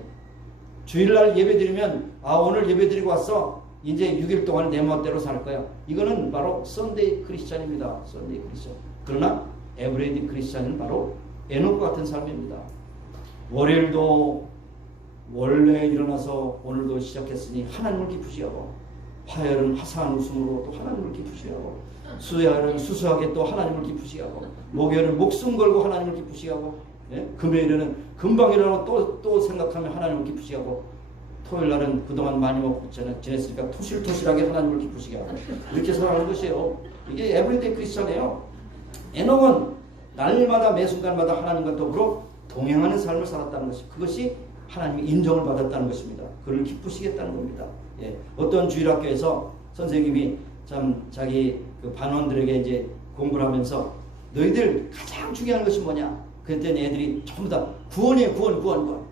주일날 예배드리면 오늘 예배드리고 왔어. 이제 6일 동안 내 멋대로 살 거야. 이거는 바로 썬데이 크리스찬입니다. 썬데이 크리스찬. 그러나 에브리데이 크리스찬은 바로 에녹과 같은 삶입니다. 월요일도 원래 일어나서 오늘도 시작했으니 하나님을 기쁘시게 하고, 화요일은 화사한 웃음으로 또 하나님을 기쁘시게 하고, 수요일은 수수하게 또 하나님을 기쁘시게 하고, 목요일은 목숨 걸고 하나님을 기쁘시게 하고, 금요일에는 금방 일어나고 또 생각하면 하나님을 기쁘시게 하고, 토요일날은 그동안 많이 먹고 지냈으니까 토실토실하게 하나님을 기쁘시게 하고, 이렇게 살아가는 것이에요. 이게 에브리데이 크리스찬이에요. 에녹은 날마다 매 순간마다 하나님과 더불어 동행하는 삶을 살았다는 것이, 그것이 하나님의 인정을 받았다는 것입니다. 그를 기쁘시겠다는 겁니다. 어떤 주일학교에서 선생님이 참 자기 그 반원들에게 이제 공부를 하면서 너희들 가장 중요한 것이 뭐냐? 그랬더니 애들이 전부 다 구원이에요. 구원.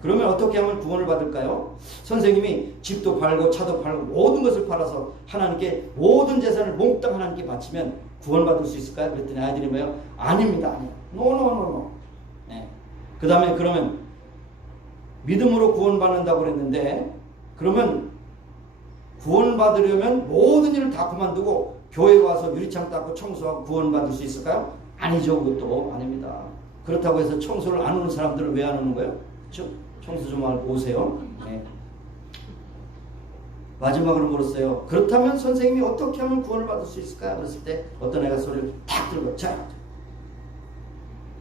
그러면 어떻게 하면 구원을 받을까요? 선생님이 집도 팔고 차도 팔고 모든 것을 팔아서 하나님께 모든 재산을 몽땅 하나님께 바치면 구원받을 수 있을까요? 그랬더니 아이들이 뭐예요? 아닙니다. 아니요. 노. 그 다음에 그러면 믿음으로 구원받는다고 그랬는데, 그러면 구원받으려면 모든 일을 다 그만두고 교회 와서 유리창 닦고 청소하고 구원받을 수 있을까요? 아니죠. 그것도 아닙니다. 그렇다고 해서 청소를 안 오는 사람들은 왜 안 오는 거예요? 그렇죠? 청소 좀 하고 오세요. 네. 마지막으로 물었어요. 그렇다면 선생님이 어떻게 하면 구원을 받을 수 있을까? 그랬을 때 어떤 애가 소리를 탁 들고 자,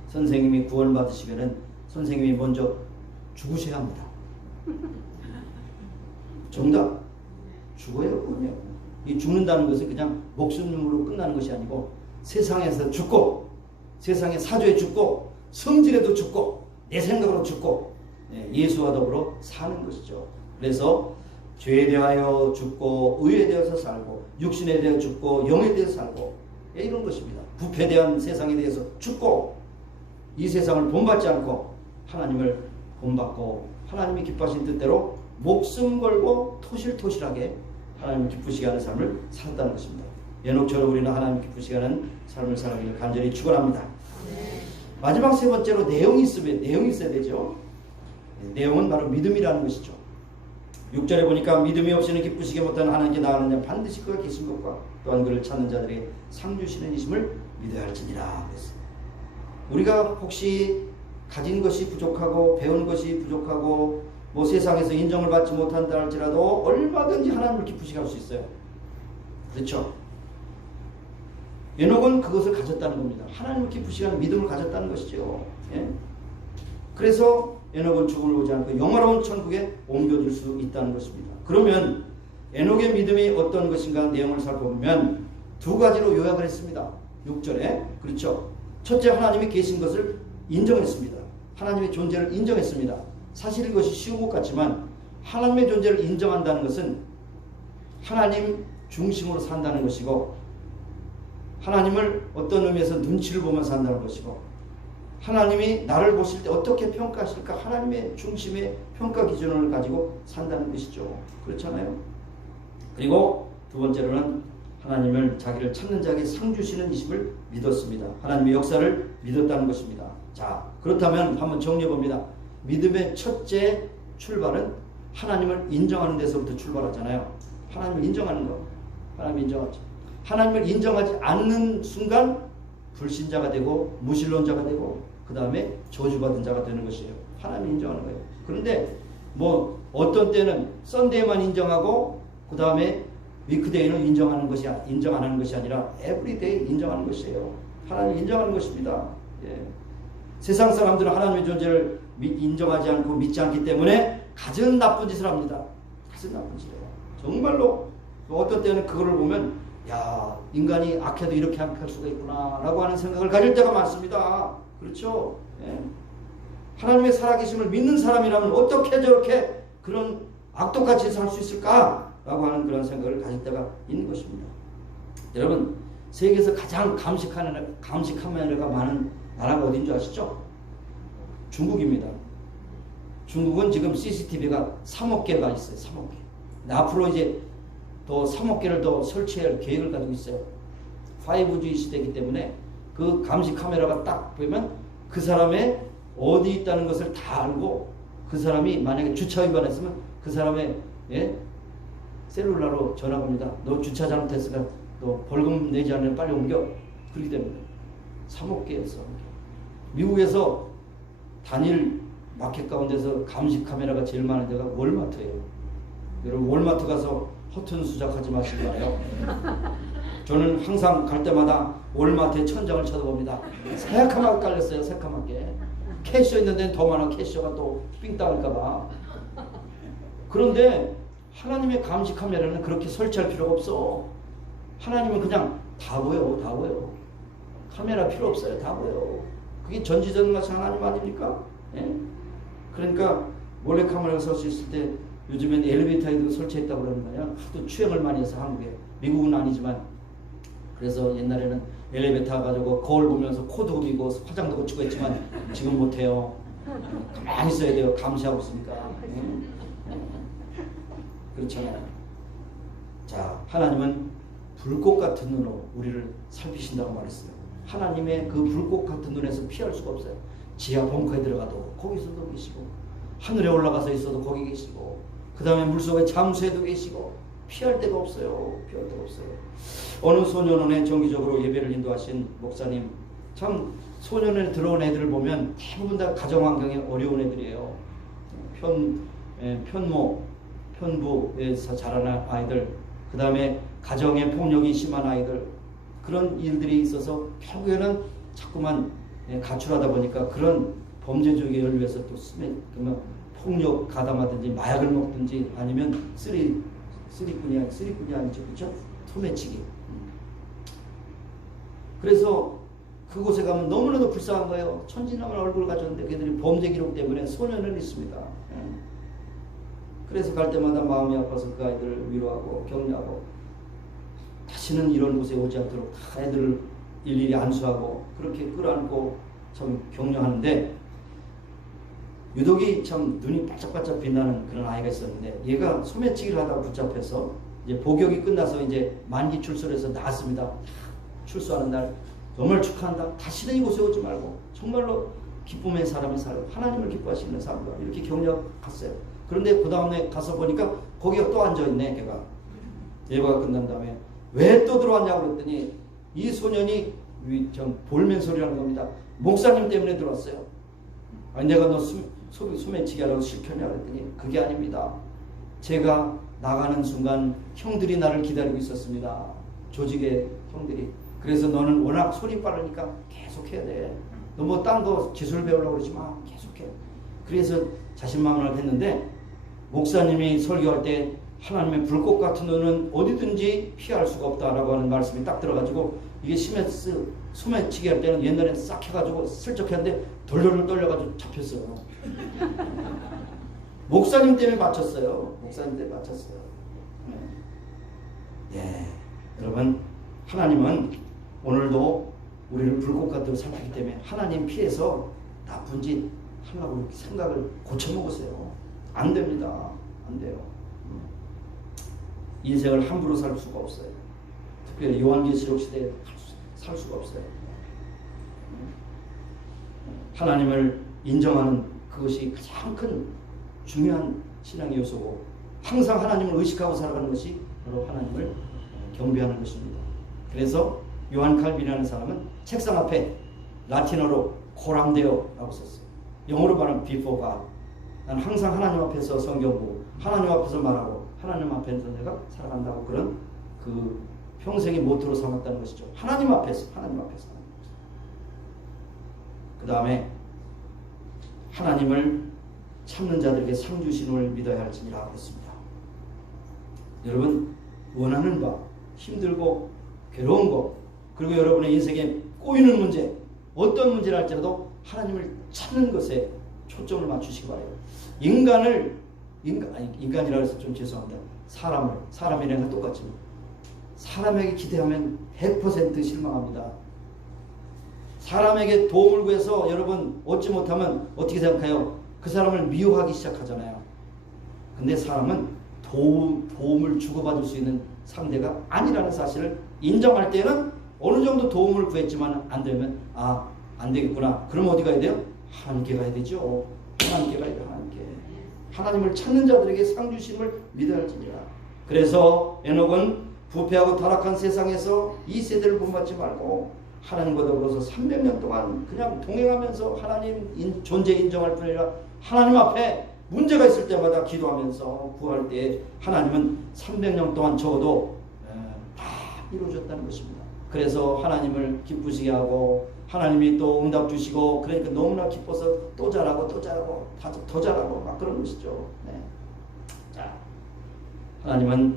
선생님이 구원을 받으시면은 선생님이 먼저 죽으셔야 합니다. 정답. 죽어요. 그럼요. 이 죽는다는 것은 그냥 목숨으로 끝나는 것이 아니고 세상에서 죽고 세상의 사조에 죽고 성질에도 죽고 내 생각으로 죽고 예수와 더불어 사는 것이죠. 그래서 죄에 대하여 죽고 의에 대해서 살고 육신에 대해 죽고 영에 대해서 살고 이런 것입니다. 부패에 대한 세상에 대해서 죽고 이 세상을 본받지 않고 하나님을 본받고 하나님이 기뻐하신 뜻대로 목숨 걸고 토실토실하게 하나님을 기쁘시게 하는 삶을 살았다는 것입니다. 에녹처럼 우리는 하나님 기쁘시게 하는 삶을 살아가기를 간절히 축원합니다. 마지막 세 번째로 내용이 있어야 되죠. 내용은 바로 믿음이라는 것이죠. 6절에 보니까 믿음이 없이는 기쁘시게 못하는 하나님께 나아가는 자 반드시 그가 계신 것과 또한 그를 찾는 자들에게 상 주시는 이심을 믿어야 할지니라 그랬어요. 우리가 혹시 가진 것이 부족하고 배운 것이 부족하고 뭐 세상에서 인정을 받지 못한다 할지라도 얼마든지 하나님을 기쁘시게 할 수 있어요. 그렇죠? 에녹은 그것을 가졌다는 겁니다. 하나님을 기쁘시게 하는 믿음을 가졌다는 것이죠. 예? 그래서 에녹은 죽음을 보지 않고 영화로운 천국에 옮겨질 수 있다는 것입니다. 그러면 에녹의 믿음이 어떤 것인가 내용을 살펴보면 두 가지로 요약을 했습니다. 6절에 그렇죠. 첫째, 하나님이 계신 것을 인정했습니다. 하나님의 존재를 인정했습니다. 사실 이것이 쉬운 것 같지만 하나님의 존재를 인정한다는 것은 하나님 중심으로 산다는 것이고 하나님을 어떤 의미에서 눈치를 보면서 산다는 것이고 하나님이 나를 보실 때 어떻게 평가하실까 하나님의 중심의 평가 기준을 가지고 산다는 것이죠. 그렇잖아요. 그리고 두 번째로는 하나님을 자기를 찾는 자에게 상 주시는 이심을 믿었습니다. 하나님의 역사를 믿었다는 것입니다. 자, 그렇다면 한번 정리해 봅니다. 믿음의 첫째 출발은 하나님을 인정하는 데서부터 출발하잖아요. 하나님을 인정하는 거. 하나님을 인정하죠. 하나님을 인정하지 않는 순간 불신자가 되고 무신론자가 되고 그 다음에 저주받은 자가 되는 것이에요. 하나님을 인정하는 거예요. 그런데 뭐 어떤 때는 썬데이만 인정하고 그 다음에 위크데이는 인정 안 하는 것이 아니라 에브리데이 인정하는 것이에요. 하나님을 인정하는 것입니다. 예. 세상 사람들은 하나님의 존재를 인정하지 않고 믿지 않기 때문에 가장 나쁜 짓을 합니다. 가장 나쁜 짓을 해요. 정말로 어떤 때는 그거를 보면 야, 인간이 악해도 이렇게 악할 수가 있구나 라고 하는 생각을 가질 때가 많습니다. 그렇죠? 예. 하나님의 살아계심을 믿는 사람이라면 어떻게 저렇게 그런 악독같이 살 수 있을까? 라고 하는 그런 생각을 가질 때가 있는 것입니다. 여러분, 세계에서 가장 감식카메라가 많은 나라가 어딘 줄 아시죠? 중국입니다. 중국은 지금 CCTV가 3억 개가 있어요. 3억 개. 근데 앞으로 이제 더 3억 개를 더 설치할 계획을 가지고 있어요. 5G 시대이기 때문에 그 감시 카메라가 딱 보면 그 사람의 어디 있다는 것을 다 알고 그 사람이 만약에 주차 위반했으면 그 사람의 셀룰라로 전화 겁니다. 너 주차 잘못했으니까 너 벌금 내지 않으면 빨리 옮겨. 그렇기 때문에 3억 개였어. 미국에서 단일 마켓 가운데서 감시 카메라가 제일 많은 데가 월마트예요. 여러분 월마트 가서 허튼 수작하지 마시기 바라요. 저는 항상 갈 때마다 월마트의 천장을 쳐다봅니다. 새카맣게 깔렸어요. 새카맣게. 캐시어 있는 데는 더 많아. 캐시어가 또 삥 따을까봐. 그런데 하나님의 감시 카메라는 그렇게 설치할 필요가 없어. 하나님은 그냥 다 보여. 다 보여. 카메라 필요 없어요. 다 보여. 그게 전지전능하신 하나님 아닙니까? 예? 그러니까 몰래 카메라가 설 수 있을 때 요즘엔 엘리베이터에도 설치했다고 그러는 거예요. 하도 추행을 많이 해서 한국에. 미국은 아니지만. 그래서 옛날에는 엘리베이터 가지고 거울 보면서 코도 그리고 화장도 고치고 했지만 지금 못해요. 가만히 있어야 돼요. 감시하고 있으니까. 그렇잖아요. 자, 하나님은 불꽃 같은 눈으로 우리를 살피신다고 말했어요. 하나님의 그 불꽃 같은 눈에서 피할 수가 없어요. 지하 벙커에 들어가도 거기서도 계시고 하늘에 올라가서 있어도 거기 계시고 그 다음에 물속에 잠수해도 계시고 피할 데가 없어요. 피할 데가 없어요. 어느 소년원에 정기적으로 예배를 인도하신 목사님 참 소년원에 들어온 애들을 보면 대부분 다 가정 환경이 어려운 애들이에요. 편부에서 자라는 아이들, 그 다음에 가정의 폭력이 심한 아이들, 그런 일들이 있어서 결국에는 자꾸만 가출하다 보니까 그런 범죄적인 연루에서 또 그러면 폭력 가담하든지 마약을 먹든지 아니면 쓰리꾼이 아니죠, 그렇죠? 소매치기. 그래서 그곳에 가면 너무나도 불쌍한 거예요. 천진난만 얼굴을 가졌는데 걔들이 범죄 기록 때문에 소년을 있습니다. 그래서 갈 때마다 마음이 아파서 그 아이들을 위로하고 격려하고 다시는 이런 곳에 오지 않도록 다 애들을 일일이 안수하고 그렇게 끌어안고 참 격려하는데, 유독이 참 눈이 반짝반짝 빛나는 그런 아이가 있었는데, 얘가 소매치기를 하다가 붙잡혀서 이제 복역이 끝나서 이제 만기 출소를 해서 나왔습니다. 출소하는 날 정말 축하한다. 다시는 이곳에 오지 말고 정말로 기쁨의 사람이 살고 하나님을 기뻐하시는 사람과 이렇게 격려 갔어요. 그런데 그 다음에 가서 보니까 거기가 또 앉아있네. 걔가 예배가 끝난 다음에 왜 또 들어왔냐고 그랬더니 이 소년이 볼멘 소리라는 겁니다. 목사님 때문에 들어왔어요. 아니 내가 너 소매치기 하라고 시켰냐 그랬더니 그게 아닙니다. 제가 나가는 순간 형들이 나를 기다리고 있었습니다. 조직의 형들이. 그래서 너는 워낙 손이 빠르니까 계속해야 돼. 너 뭐 딴 거 기술 배우려고 그러지 마. 계속해. 그래서 자신만만하게 했는데, 목사님이 설교할 때 하나님의 불꽃 같은 너는 어디든지 피할 수가 없다라고 하는 말씀이 딱 들어가지고, 이게 소매치기 할 때는 옛날에 싹 해가지고 슬쩍 했는데 돌돌돌 떨려가지고 잡혔어요. 목사님 때문에 맞췄어요. 목사님 때문에 맞췄어요. 네. 여러분, 하나님은 오늘도 우리를 불꽃 같도록 살피기 때문에 하나님 피해서 나쁜 짓 하려고 이렇게 생각을 고쳐먹으세요. 안 됩니다. 안 돼요. 인생을 함부로 살 수가 없어요. 특별히 요한계시록 시대에 살 수가 없어요. 하나님을 인정하는 그것이 가장 큰 중요한 신앙의 요소고, 항상 하나님을 의식하고 살아가는 것이 바로 하나님을 경배하는 것입니다. 그래서 요한 칼빈이라는 사람은 책상 앞에 라틴어로 코람데오라고 썼어요. 영어로 말하면 before God. 난 항상 하나님 앞에서 성경 보고 하나님 앞에서 말하고 하나님 앞에서 내가 살아간다고, 그런 그 평생의 모토로 삼았다는 것이죠. 하나님 앞에서. 그 다음에 하나님을 참는 자들에게 상 주심을 믿어야 할지니라 했습니다. 여러분, 원하는 바, 힘들고 괴로운 거, 그리고 여러분의 인생에 꼬이는 문제, 어떤 문제를 할지라도 하나님을 찾는 것에 초점을 맞추시기 바래요. 인간이라 해서 좀 죄송합니다. 사람이랑 건 똑같지만 사람에게 기대하면 100% 실망합니다. 사람에게 도움을 구해서 여러분 얻지 못하면 어떻게 생각해요? 그 사람을 미워하기 시작하잖아요. 근데 사람은 도움을 주고받을 수 있는 상대가 아니라는 사실을 인정할 때는 어느 정도 도움을 구했지만 안 되면 안 되겠구나. 그럼 어디 가야 돼요? 하나님께 가야 되죠. 하나님께 가야 돼요. 하나님을 찾는 자들에게 상 주심을 믿어야 할지니라. 그래서 에녹은 부패하고 타락한 세상에서 이 세대를 본받지 말고 하나님과 더불어서 300년 동안 그냥 동행하면서 하나님 존재 인정할 뿐 아니라 하나님 앞에 문제가 있을 때마다 기도하면서 구할 때 하나님은 300년 동안 적어도 다 이루어졌다는 것입니다. 그래서 하나님을 기쁘시게 하고 하나님이 또 응답 주시고, 그러니까 너무나 기뻐서 또 잘하고 더 잘하고 막 그런 것이죠. 네. 자, 하나님은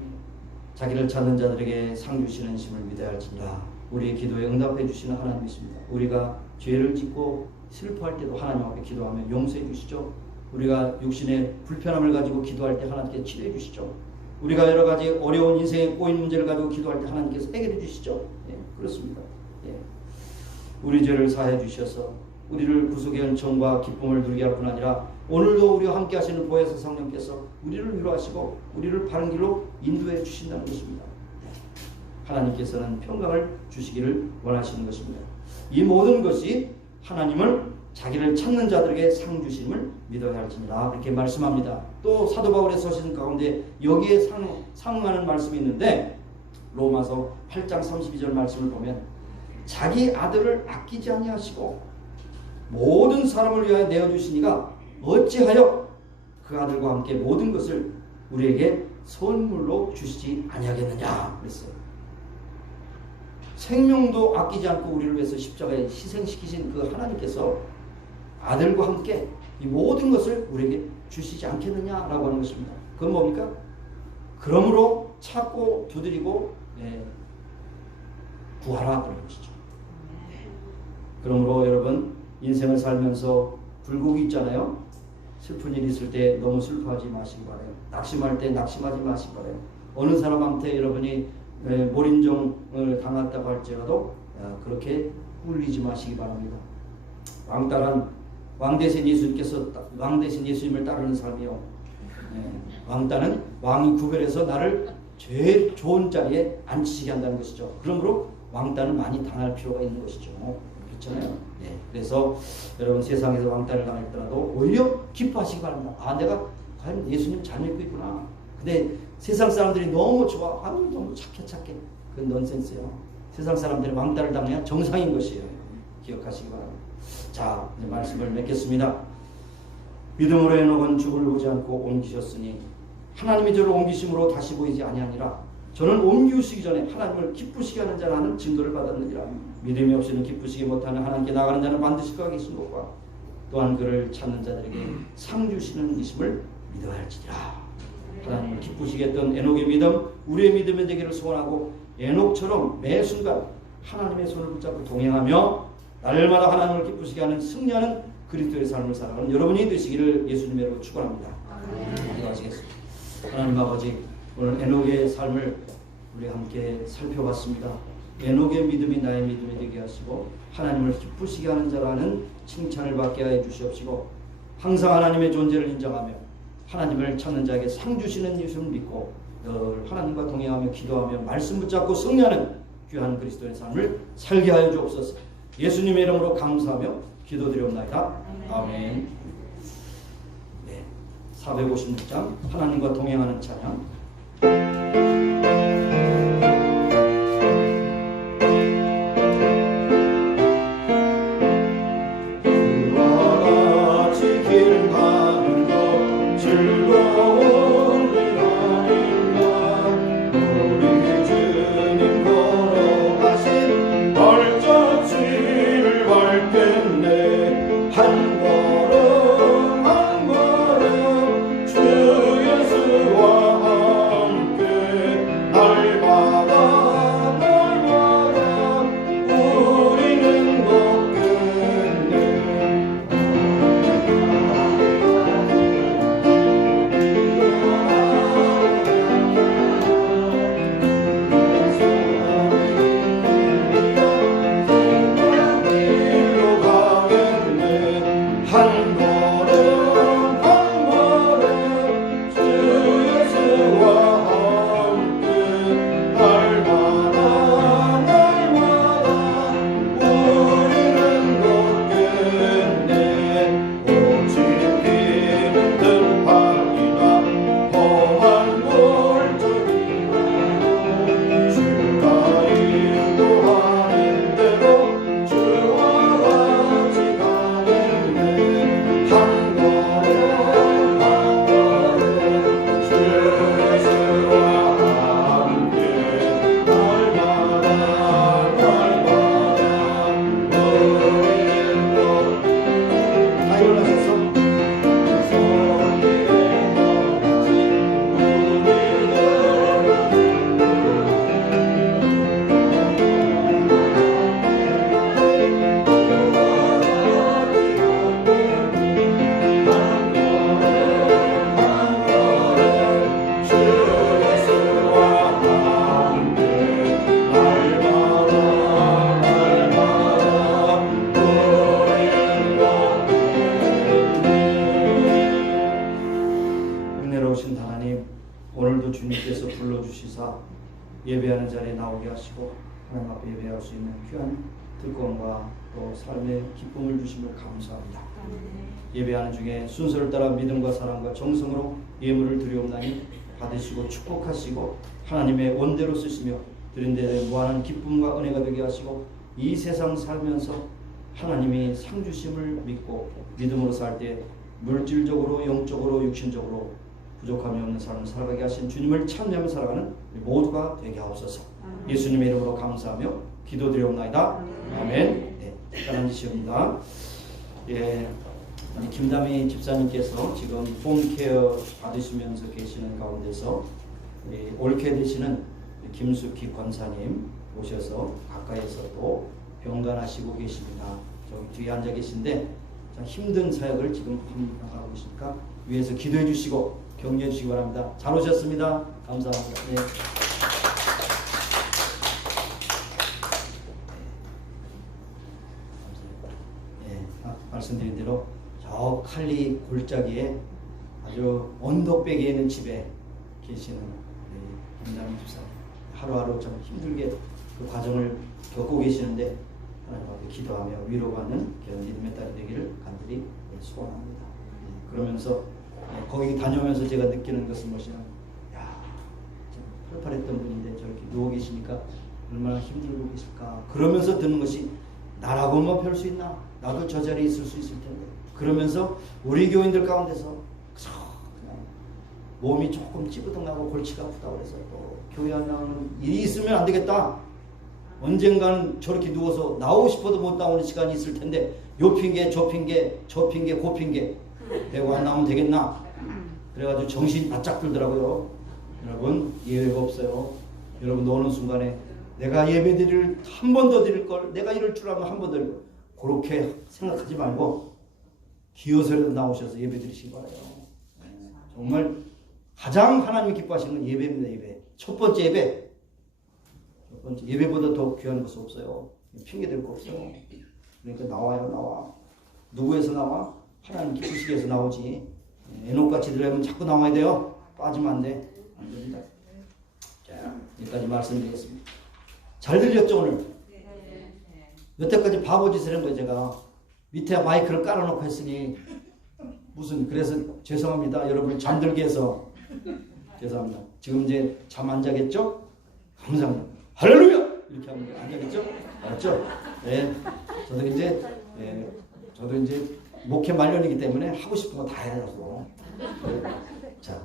자기를 찾는 자들에게 상 주시는 심을 믿어야 할지니라. 우리의 기도에 응답해 주시는 하나님이십니다. 우리가 죄를 짓고 슬퍼할 때도 하나님 앞에 기도하면 용서해 주시죠. 우리가 육신의 불편함을 가지고 기도할 때 하나님께 치료해 주시죠. 우리가 여러 가지 어려운 인생에 꼬인 문제를 가지고 기도할 때 하나님께서 해결해 주시죠. 예, 그렇습니다. 예. 우리 죄를 사해 주셔서 우리를 구속의 은총과 기쁨을 누리게 할 뿐 아니라 오늘도 우리와 함께 하시는 보혜사 성령께서 우리를 위로하시고 우리를 바른 길로 인도해 주신다는 것입니다. 하나님께서는 평강을 주시기를 원하시는 것입니다. 이 모든 것이 하나님을 자기를 찾는 자들에게 상 주심을 믿어야 할지니라 그렇게 말씀합니다. 또 사도 바울의 서신 가운데 여기에 상응하는 말씀이 있는데, 로마서 8장 32절 말씀을 보면 자기 아들을 아끼지 아니하시고 모든 사람을 위하여 내어주시니가 어찌하여 그 아들과 함께 모든 것을 우리에게 선물로 주시지 아니하겠느냐 그랬어요. 생명도 아끼지 않고 우리를 위해서 십자가에 희생시키신 그 하나님께서 아들과 함께 이 모든 것을 우리에게 주시지 않겠느냐라고 하는 것입니다. 그건 뭡니까? 그러므로 찾고 두드리고 구하라 그런 것이죠. 그러므로 여러분 인생을 살면서 굴곡이 있잖아요. 슬픈 일이 있을 때 너무 슬퍼하지 마시기 바라요. 낙심할 때 낙심하지 마시기 바라요. 어느 사람한테 여러분이 몰인정을 당했다고 할지라도 그렇게 꿀리지 마시기 바랍니다. 왕대신 예수님을 따르는 삶이요. 왕따는 왕이 구별해서 나를 제일 좋은 자리에 앉히시게 한다는 것이죠. 그러므로 왕따는 많이 당할 필요가 있는 것이죠. 그렇잖아요. 그래서 여러분 세상에서 왕따를 당했더라도 오히려 기뻐하시기 바랍니다. 아, 내가 과연 예수님 잘 믿고 있구나. 근데 세상 사람들이 너무 좋아. 아유, 너무 착해. 그건 넌센스예요. 세상 사람들이 왕따를 당해야 정상인 것이에요. 기억하시기 바랍니다. 자, 이제 말씀을 맺겠습니다. 믿음으로 에녹은 죽을 보지 않고 옮기셨으니 하나님이 저를 옮기심으로 다시 보이지 아니하니라. 저는 옮기우시기 전에 하나님을 기쁘시게 하는 자라는 증거를 받았느니라. 믿음이 없이는 기쁘시게 못하는 하나님께 나가는 자는 반드시 그가 계신 것과 또한 그를 찾는 자들에게 상 주시는 이심을 믿어야 할지니라. 하나님을 기쁘시게 했던 에녹의 믿음, 우리의 믿음이 되기를 소원하고 에녹처럼 매 순간 하나님의 손을 붙잡고 동행하며 날마다 하나님을 기쁘시게 하는 승리하는 그리스도의 삶을 살아가는 여러분이 되시기를 예수님의 이름으로 축원합니다. 기도하시겠습니다. 하나님 아버지, 오늘 에녹의 삶을 우리 함께 살펴봤습니다. 에녹의 믿음이 나의 믿음이 되게 하시고 하나님을 기쁘시게 하는 자라는 칭찬을 받게 하여 주시옵시고 항상 하나님의 존재를 인정하며 하나님을 찾는 자에게 상 주시는 예수를 믿고 늘 하나님과 동행하며 기도하며 말씀 붙잡고 승리하는 귀한 그리스도의 삶을 살게 하여 주옵소서. 예수님의 이름으로 감사하며 기도드리옵나이다. 아멘. 456장 하나님과 동행하는 찬양. 예배하는 자리에 나오게 하시고 하나님 앞에 예배할 수 있는 귀한 특권과 또 삶의 기쁨을 주심을 감사합니다. 예배하는 중에 순서를 따라 믿음과 사랑과 정성으로 예물을 드리옵나니 받으시고 축복하시고 하나님의 원대로 쓰시며 드린 데에 무한한 기쁨과 은혜가 되게 하시고 이 세상 살면서 하나님이 상 주심을 믿고 믿음으로 살 때 물질적으로 영적으로 육신적으로 부족함이 없는 삶을 살아가게 하신 주님을 찬양하며 살아가는 우리 모두가 되게 하옵소서. 예수님의 이름으로 감사하며 기도드리옵나이다. 아멘. 네, 특별한 지시입니다. 예, 우리 김다미 집사님께서 지금 홈케어 받으시면서 계시는 가운데서 우리 옳게 되시는 김숙희 권사님 오셔서 가까이서 또 병간하시고 계십니다. 저기 뒤에 앉아 계신데 참 힘든 사역을 지금 하고 계시니까 위에서 기도해 주시고 격려해 주시기 바랍니다. 잘 오셨습니다. 감사합니다. 네. 말씀드린 대로 저 칼리 골짜기에 아주 언덕배기에 있는 집에 계시는 김다미 집사 하루하루 좀 힘들게 그 과정을 겪고 계시는데 하나님 앞에 기도하며 위로받는 그런 믿음의 딸이 되기를 간절히 소원합니다. 그러면서 거기 다녀오면서 제가 느끼는 것은 무엇이냐면 좀 팔팔했던 분인데 저렇게 누워 계시니까 얼마나 힘들고 계실까 그러면서 드는 것이 나라고만 펼 수 있나? 나도 저 자리에 있을 수 있을 텐데. 그러면서 우리 교인들 가운데서 그냥 몸이 조금 찌뿌둥하고 골치가 아프다 그래서 또 교회 하면 일이 있으면 안 되겠다. 언젠가는 저렇게 누워서 나오고 싶어도 못 나오는 시간이 있을 텐데 요 핑계 저 핑계 저 핑계 고 핑계 대고 안 나오면 되겠나? 그래가지고 정신이 바짝 들더라고요. 여러분 예외가 없어요. 여러분 노는 순간에 내가 예배드릴 한 번 더 드릴 걸 내가 이럴 줄 알면 한 번 더 드릴 걸 그렇게 생각하지 말고 기어서라도 나오셔서 예배드리시기 바라요. 정말 가장 하나님이 기뻐하시는 건 예배입니다. 예배. 첫 번째 예배. 첫 번째 예배보다 더 귀한 것은 없어요. 핑계 댈 거 없어요. 그러니까 나와요. 나와. 누구에서 나와? 하나님 기쁘시게 해서 나오지. 에녹같이 들려면 자꾸 나와야 돼요. 빠지면 안 돼. 안 됩니다. 자, 여기까지 말씀드리겠습니다. 잘 들렸죠 오늘? 여태까지 바보짓을 한 거예요. 제가 밑에 마이크를 깔아놓고 했으니 무슨 그래서 죄송합니다. 여러분을 잠들게 해서 죄송합니다. 지금 이제 잠 안 자겠죠? 감사합니다. 할렐루야! 이렇게 하면 안 자겠죠? 알았죠? 네. 저도 이제 목회 말년이기 때문에 하고 싶은 거 다 해야죠. 자,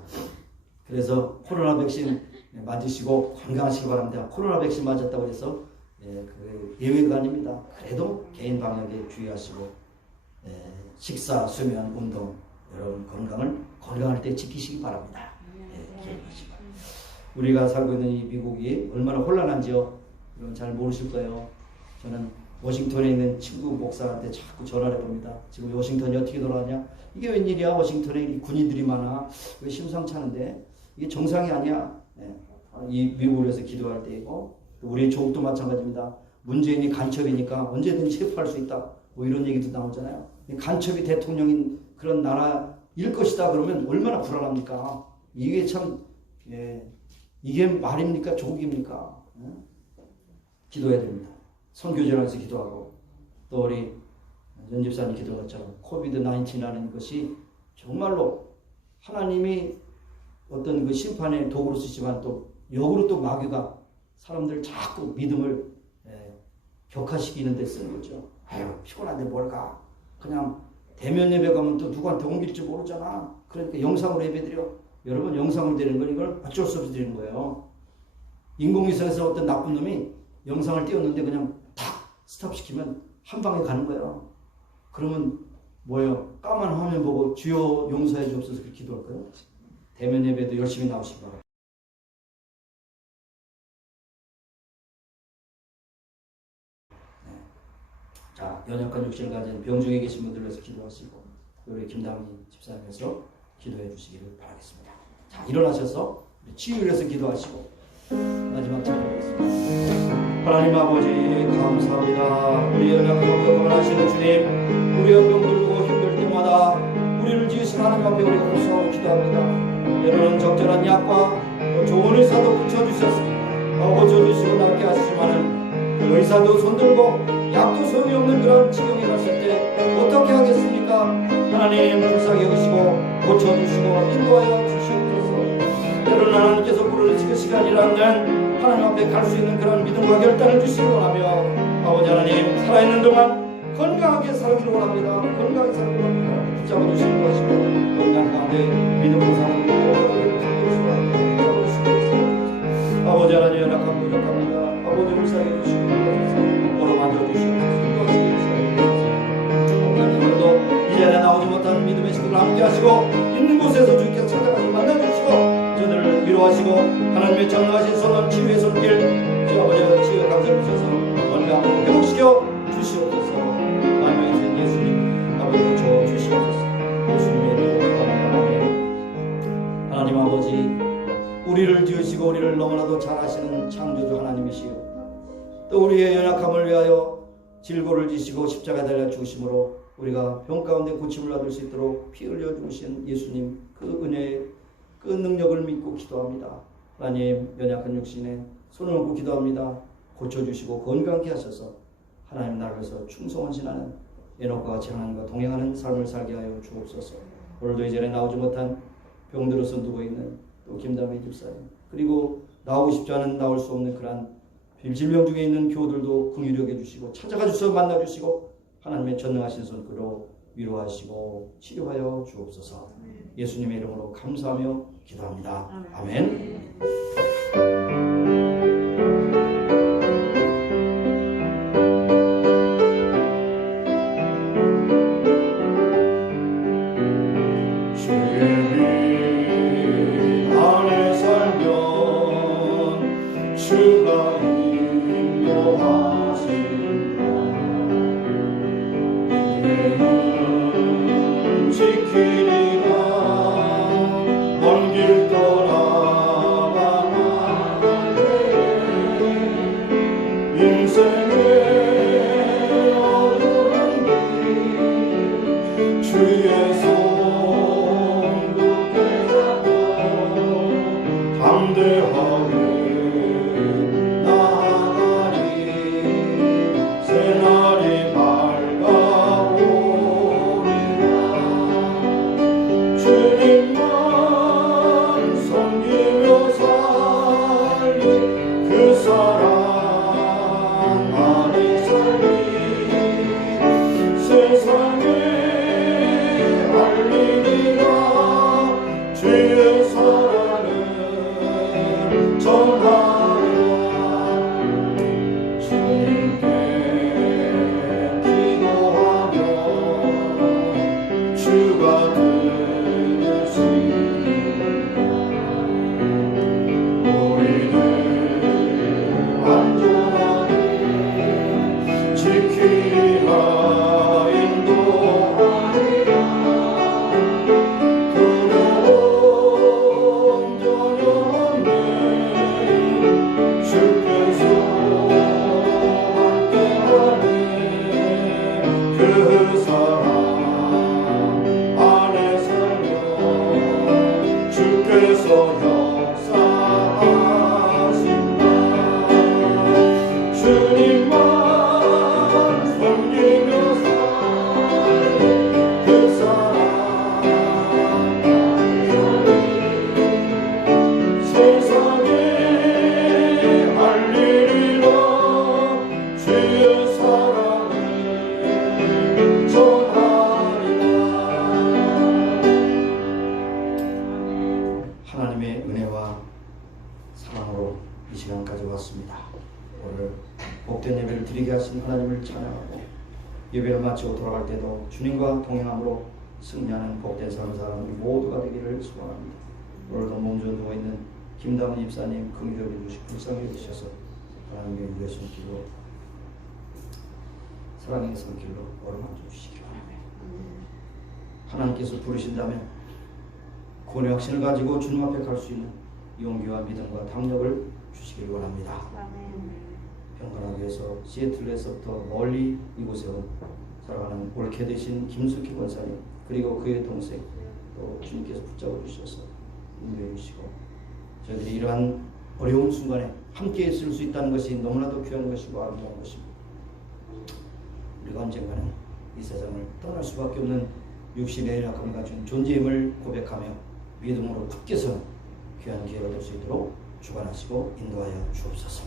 그래서 코로나 백신 맞으시고 건강하시기 바랍니다. 코로나 백신 맞았다고 해서 그 예외가 아닙니다. 그래도 개인 방역에 주의하시고 식사, 수면, 운동 여러분 건강할 때 지키시기 바랍니다. 기억하시고 우리가 살고 있는 이 미국이 얼마나 혼란한지요. 여러분 잘 모르실 거예요. 저는 워싱턴에 있는 친구 목사한테 자꾸 전화를 해봅니다. 지금 워싱턴이 어떻게 돌아가냐? 이게 웬일이야? 워싱턴에 군인들이 많아. 왜 심상치 않은데? 이게 정상이 아니야. 이 미국을 위해서 기도할 때이고 우리의 조국도 마찬가지입니다. 문재인이 간첩이니까 언제든지 체포할 수 있다. 뭐 이런 얘기도 나오잖아요. 간첩이 대통령인 그런 나라일 것이다 그러면 얼마나 불안합니까? 이게 참 이게 말입니까? 조국입니까? 기도해야 됩니다. 선교제라서 기도하고 또 우리 연 집사님 기도한 것처럼 코비드-19라는 것이 정말로 하나님이 어떤 그 심판의 도구로 쓰지만 또 역으로 또 마귀가 사람들 자꾸 믿음을 격화시키는 데 쓰는 거죠. 아유 피곤한데 뭘까? 그냥 대면 예배 가면 또 누구한테 옮길지 모르잖아. 그러니까 영상으로 예배 드려. 여러분 영상으로 드리는 건 이걸 어쩔 수 없이 드리는 거예요. 인공위성에서 어떤 나쁜 놈이 영상을 띄웠는데 그냥 탁 스탑시키면 한 방에 가는 거예요. 그러면 뭐예요? 까만 화면 보고 주여 용서해 주옵소서 그렇게 기도할까요? 대면 예배도 열심히 나오시기 바랍니다. 자, 연약한 육신을 가진 병중에 계신 분들 위해서 기도하시고 우리 김다미 집사님께서 기도해 주시기를 바라겠습니다. 자, 일어나셔서 치유를 위해서 기도하시고 마지막 찬양하겠습니다. 하나님 아버지 감사합니다. 우리 연약하고 병원하시는 주님, 우리의 병들고 힘들 때마다 우리를 지으신 하나님 앞에 우리가 불쌍하고 기도합니다. 때로는 적절한 약과 좋은 의사도 붙여주셨습니다. 고쳐주시고 낫게 하시지만은 그 의사도 손들고 약도 소용이 없는 그런 지경에 갔을 때 어떻게 하겠습니까? 하나님 불쌍히 여기시고 고쳐주시고 인도하여 주시옵소서. 때로는 하나님께서 부르는 그 시간이라는 하나님 앞에 갈 수 있는 그런 믿음과 결단을 주시기 원하며 아버지 하나님, 살아있는 동안 건강하게 살기를 원합니다. 건강하게 살기를 원합니다. 붙잡아 주시고 하시고 건강 가운데 믿음으로 사는 아버지 하나님, 연약한 부족합니다. 아버지 울사해 주시고 오로 만져주시고 오늘도 이 자리에 나오지 못한 믿음의 식구를 함께 하시고 있는 곳에서 주님께서 찾아가서 만나주시고 저들을 위로하시고 하나님의 전능하신 손은 치유의 손길 주 아버지와 치유의 감사를 주셔서 건강을 회복시켜 주시옵소서. 만명의 생 예수님 아버지로 줘 주시옵소서. 예수님의 이름으로 기도합니다. 하나님 아버지, 우리를 지으시고 우리를 너무나도 잘 아시는 창조주 하나님이시요 또 우리의 연약함을 위하여 질고를 지시고 십자가에 달려 죽으심으로 우리가 병 가운데 고침을 얻을 수 있도록 피 흘려 주신 예수님 그 은혜의 그 능력을 믿고 기도합니다. 하나님, 연약한 육신에 손을 얹고 기도합니다. 고쳐주시고 건강케 하셔서 하나님 나라에서 충성원신하는 에녹과 같이 하나님과 동행하는 삶을 살게 하여 주옵소서. 오늘도 이 자리에 나오지 못한 병들어서 누워있는 또 김다미 집사님, 그리고 나오고 싶지 않은 나올 수 없는 그러한 질병 중에 있는 교우들도 긍휼히 여겨주시고 찾아가 주셔서 만나주시고 하나님의 전능하신 손으로 위로하시고 치료하여 주옵소서. 예수님의 이름으로 감사하며 기도합니다. 아멘. 하나님의 은혜와 사랑으로 이 시간까지 왔습니다. 오늘 복된 예배를 드리게 하신 하나님을 찬양하고 예배를 마치고 돌아갈 때도 주님과 동행함으로 승리하는 복된 삶을 사는 우리 모두가 되기를 소원합니다. 오늘도 몸져 누워있는 김다은 집사님 긍휼히 여겨주시고 불쌍히 여기셔서 하나님의 은혜의 손길로 사랑의 손길로 어루만져 주시기 바랍니다. 하나님께서 부르신다면 구원의 확신을 가지고 주님 앞에 갈 수 있는 용기와 믿음과 담력을 주시길 원합니다. 평안하게 해서 시애틀에서부터 멀리 이곳에 온 사랑하는 옳게 되신 김숙희 권사님, 그리고 그의 동생 또 주님께서 붙잡아 주셔서 인도해 주시고 저희들이 이러한 어려운 순간에 함께 있을 수 있다는 것이 너무나도 귀한 것이고 아름다운 것입니다. 우리가 언젠가는 이 세상을 떠날 수밖에 없는 육신의 약함을 가진 존재임을 고백하며 믿음으로 굳게 선 귀한 기회가 될 수 있도록 주관하시고 인도하여 주옵소서.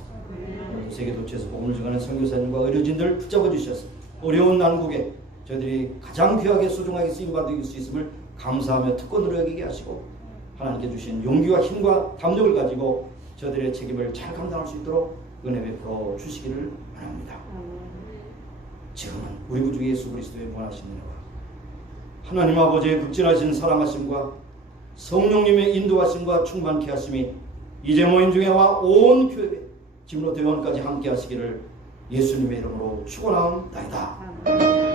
또 세계 도처에서 복음을 전하는 선교사님과 의료진들 붙잡아 주셔서 어려운 난국에 저희들이 가장 귀하게 소중하게 쓰임받을 수 있음을 감사하며 특권으로 여기게 하시고 하나님께 주신 용기와 힘과 담력을 가지고 저들의 책임을 잘 감당할 수 있도록 은혜 베풀어 주시기를 바랍니다. 지금은 우리 구주 예수 그리스도의 무한하신 은혜와 하나님 아버지의 극진하신 사랑하심과 성령님의 인도하심과 충만케 하심이 이제 모인 중에와 온 교회 지금부터 영원까지 함께 하시기를 예수님의 이름으로 축원하옵나이다.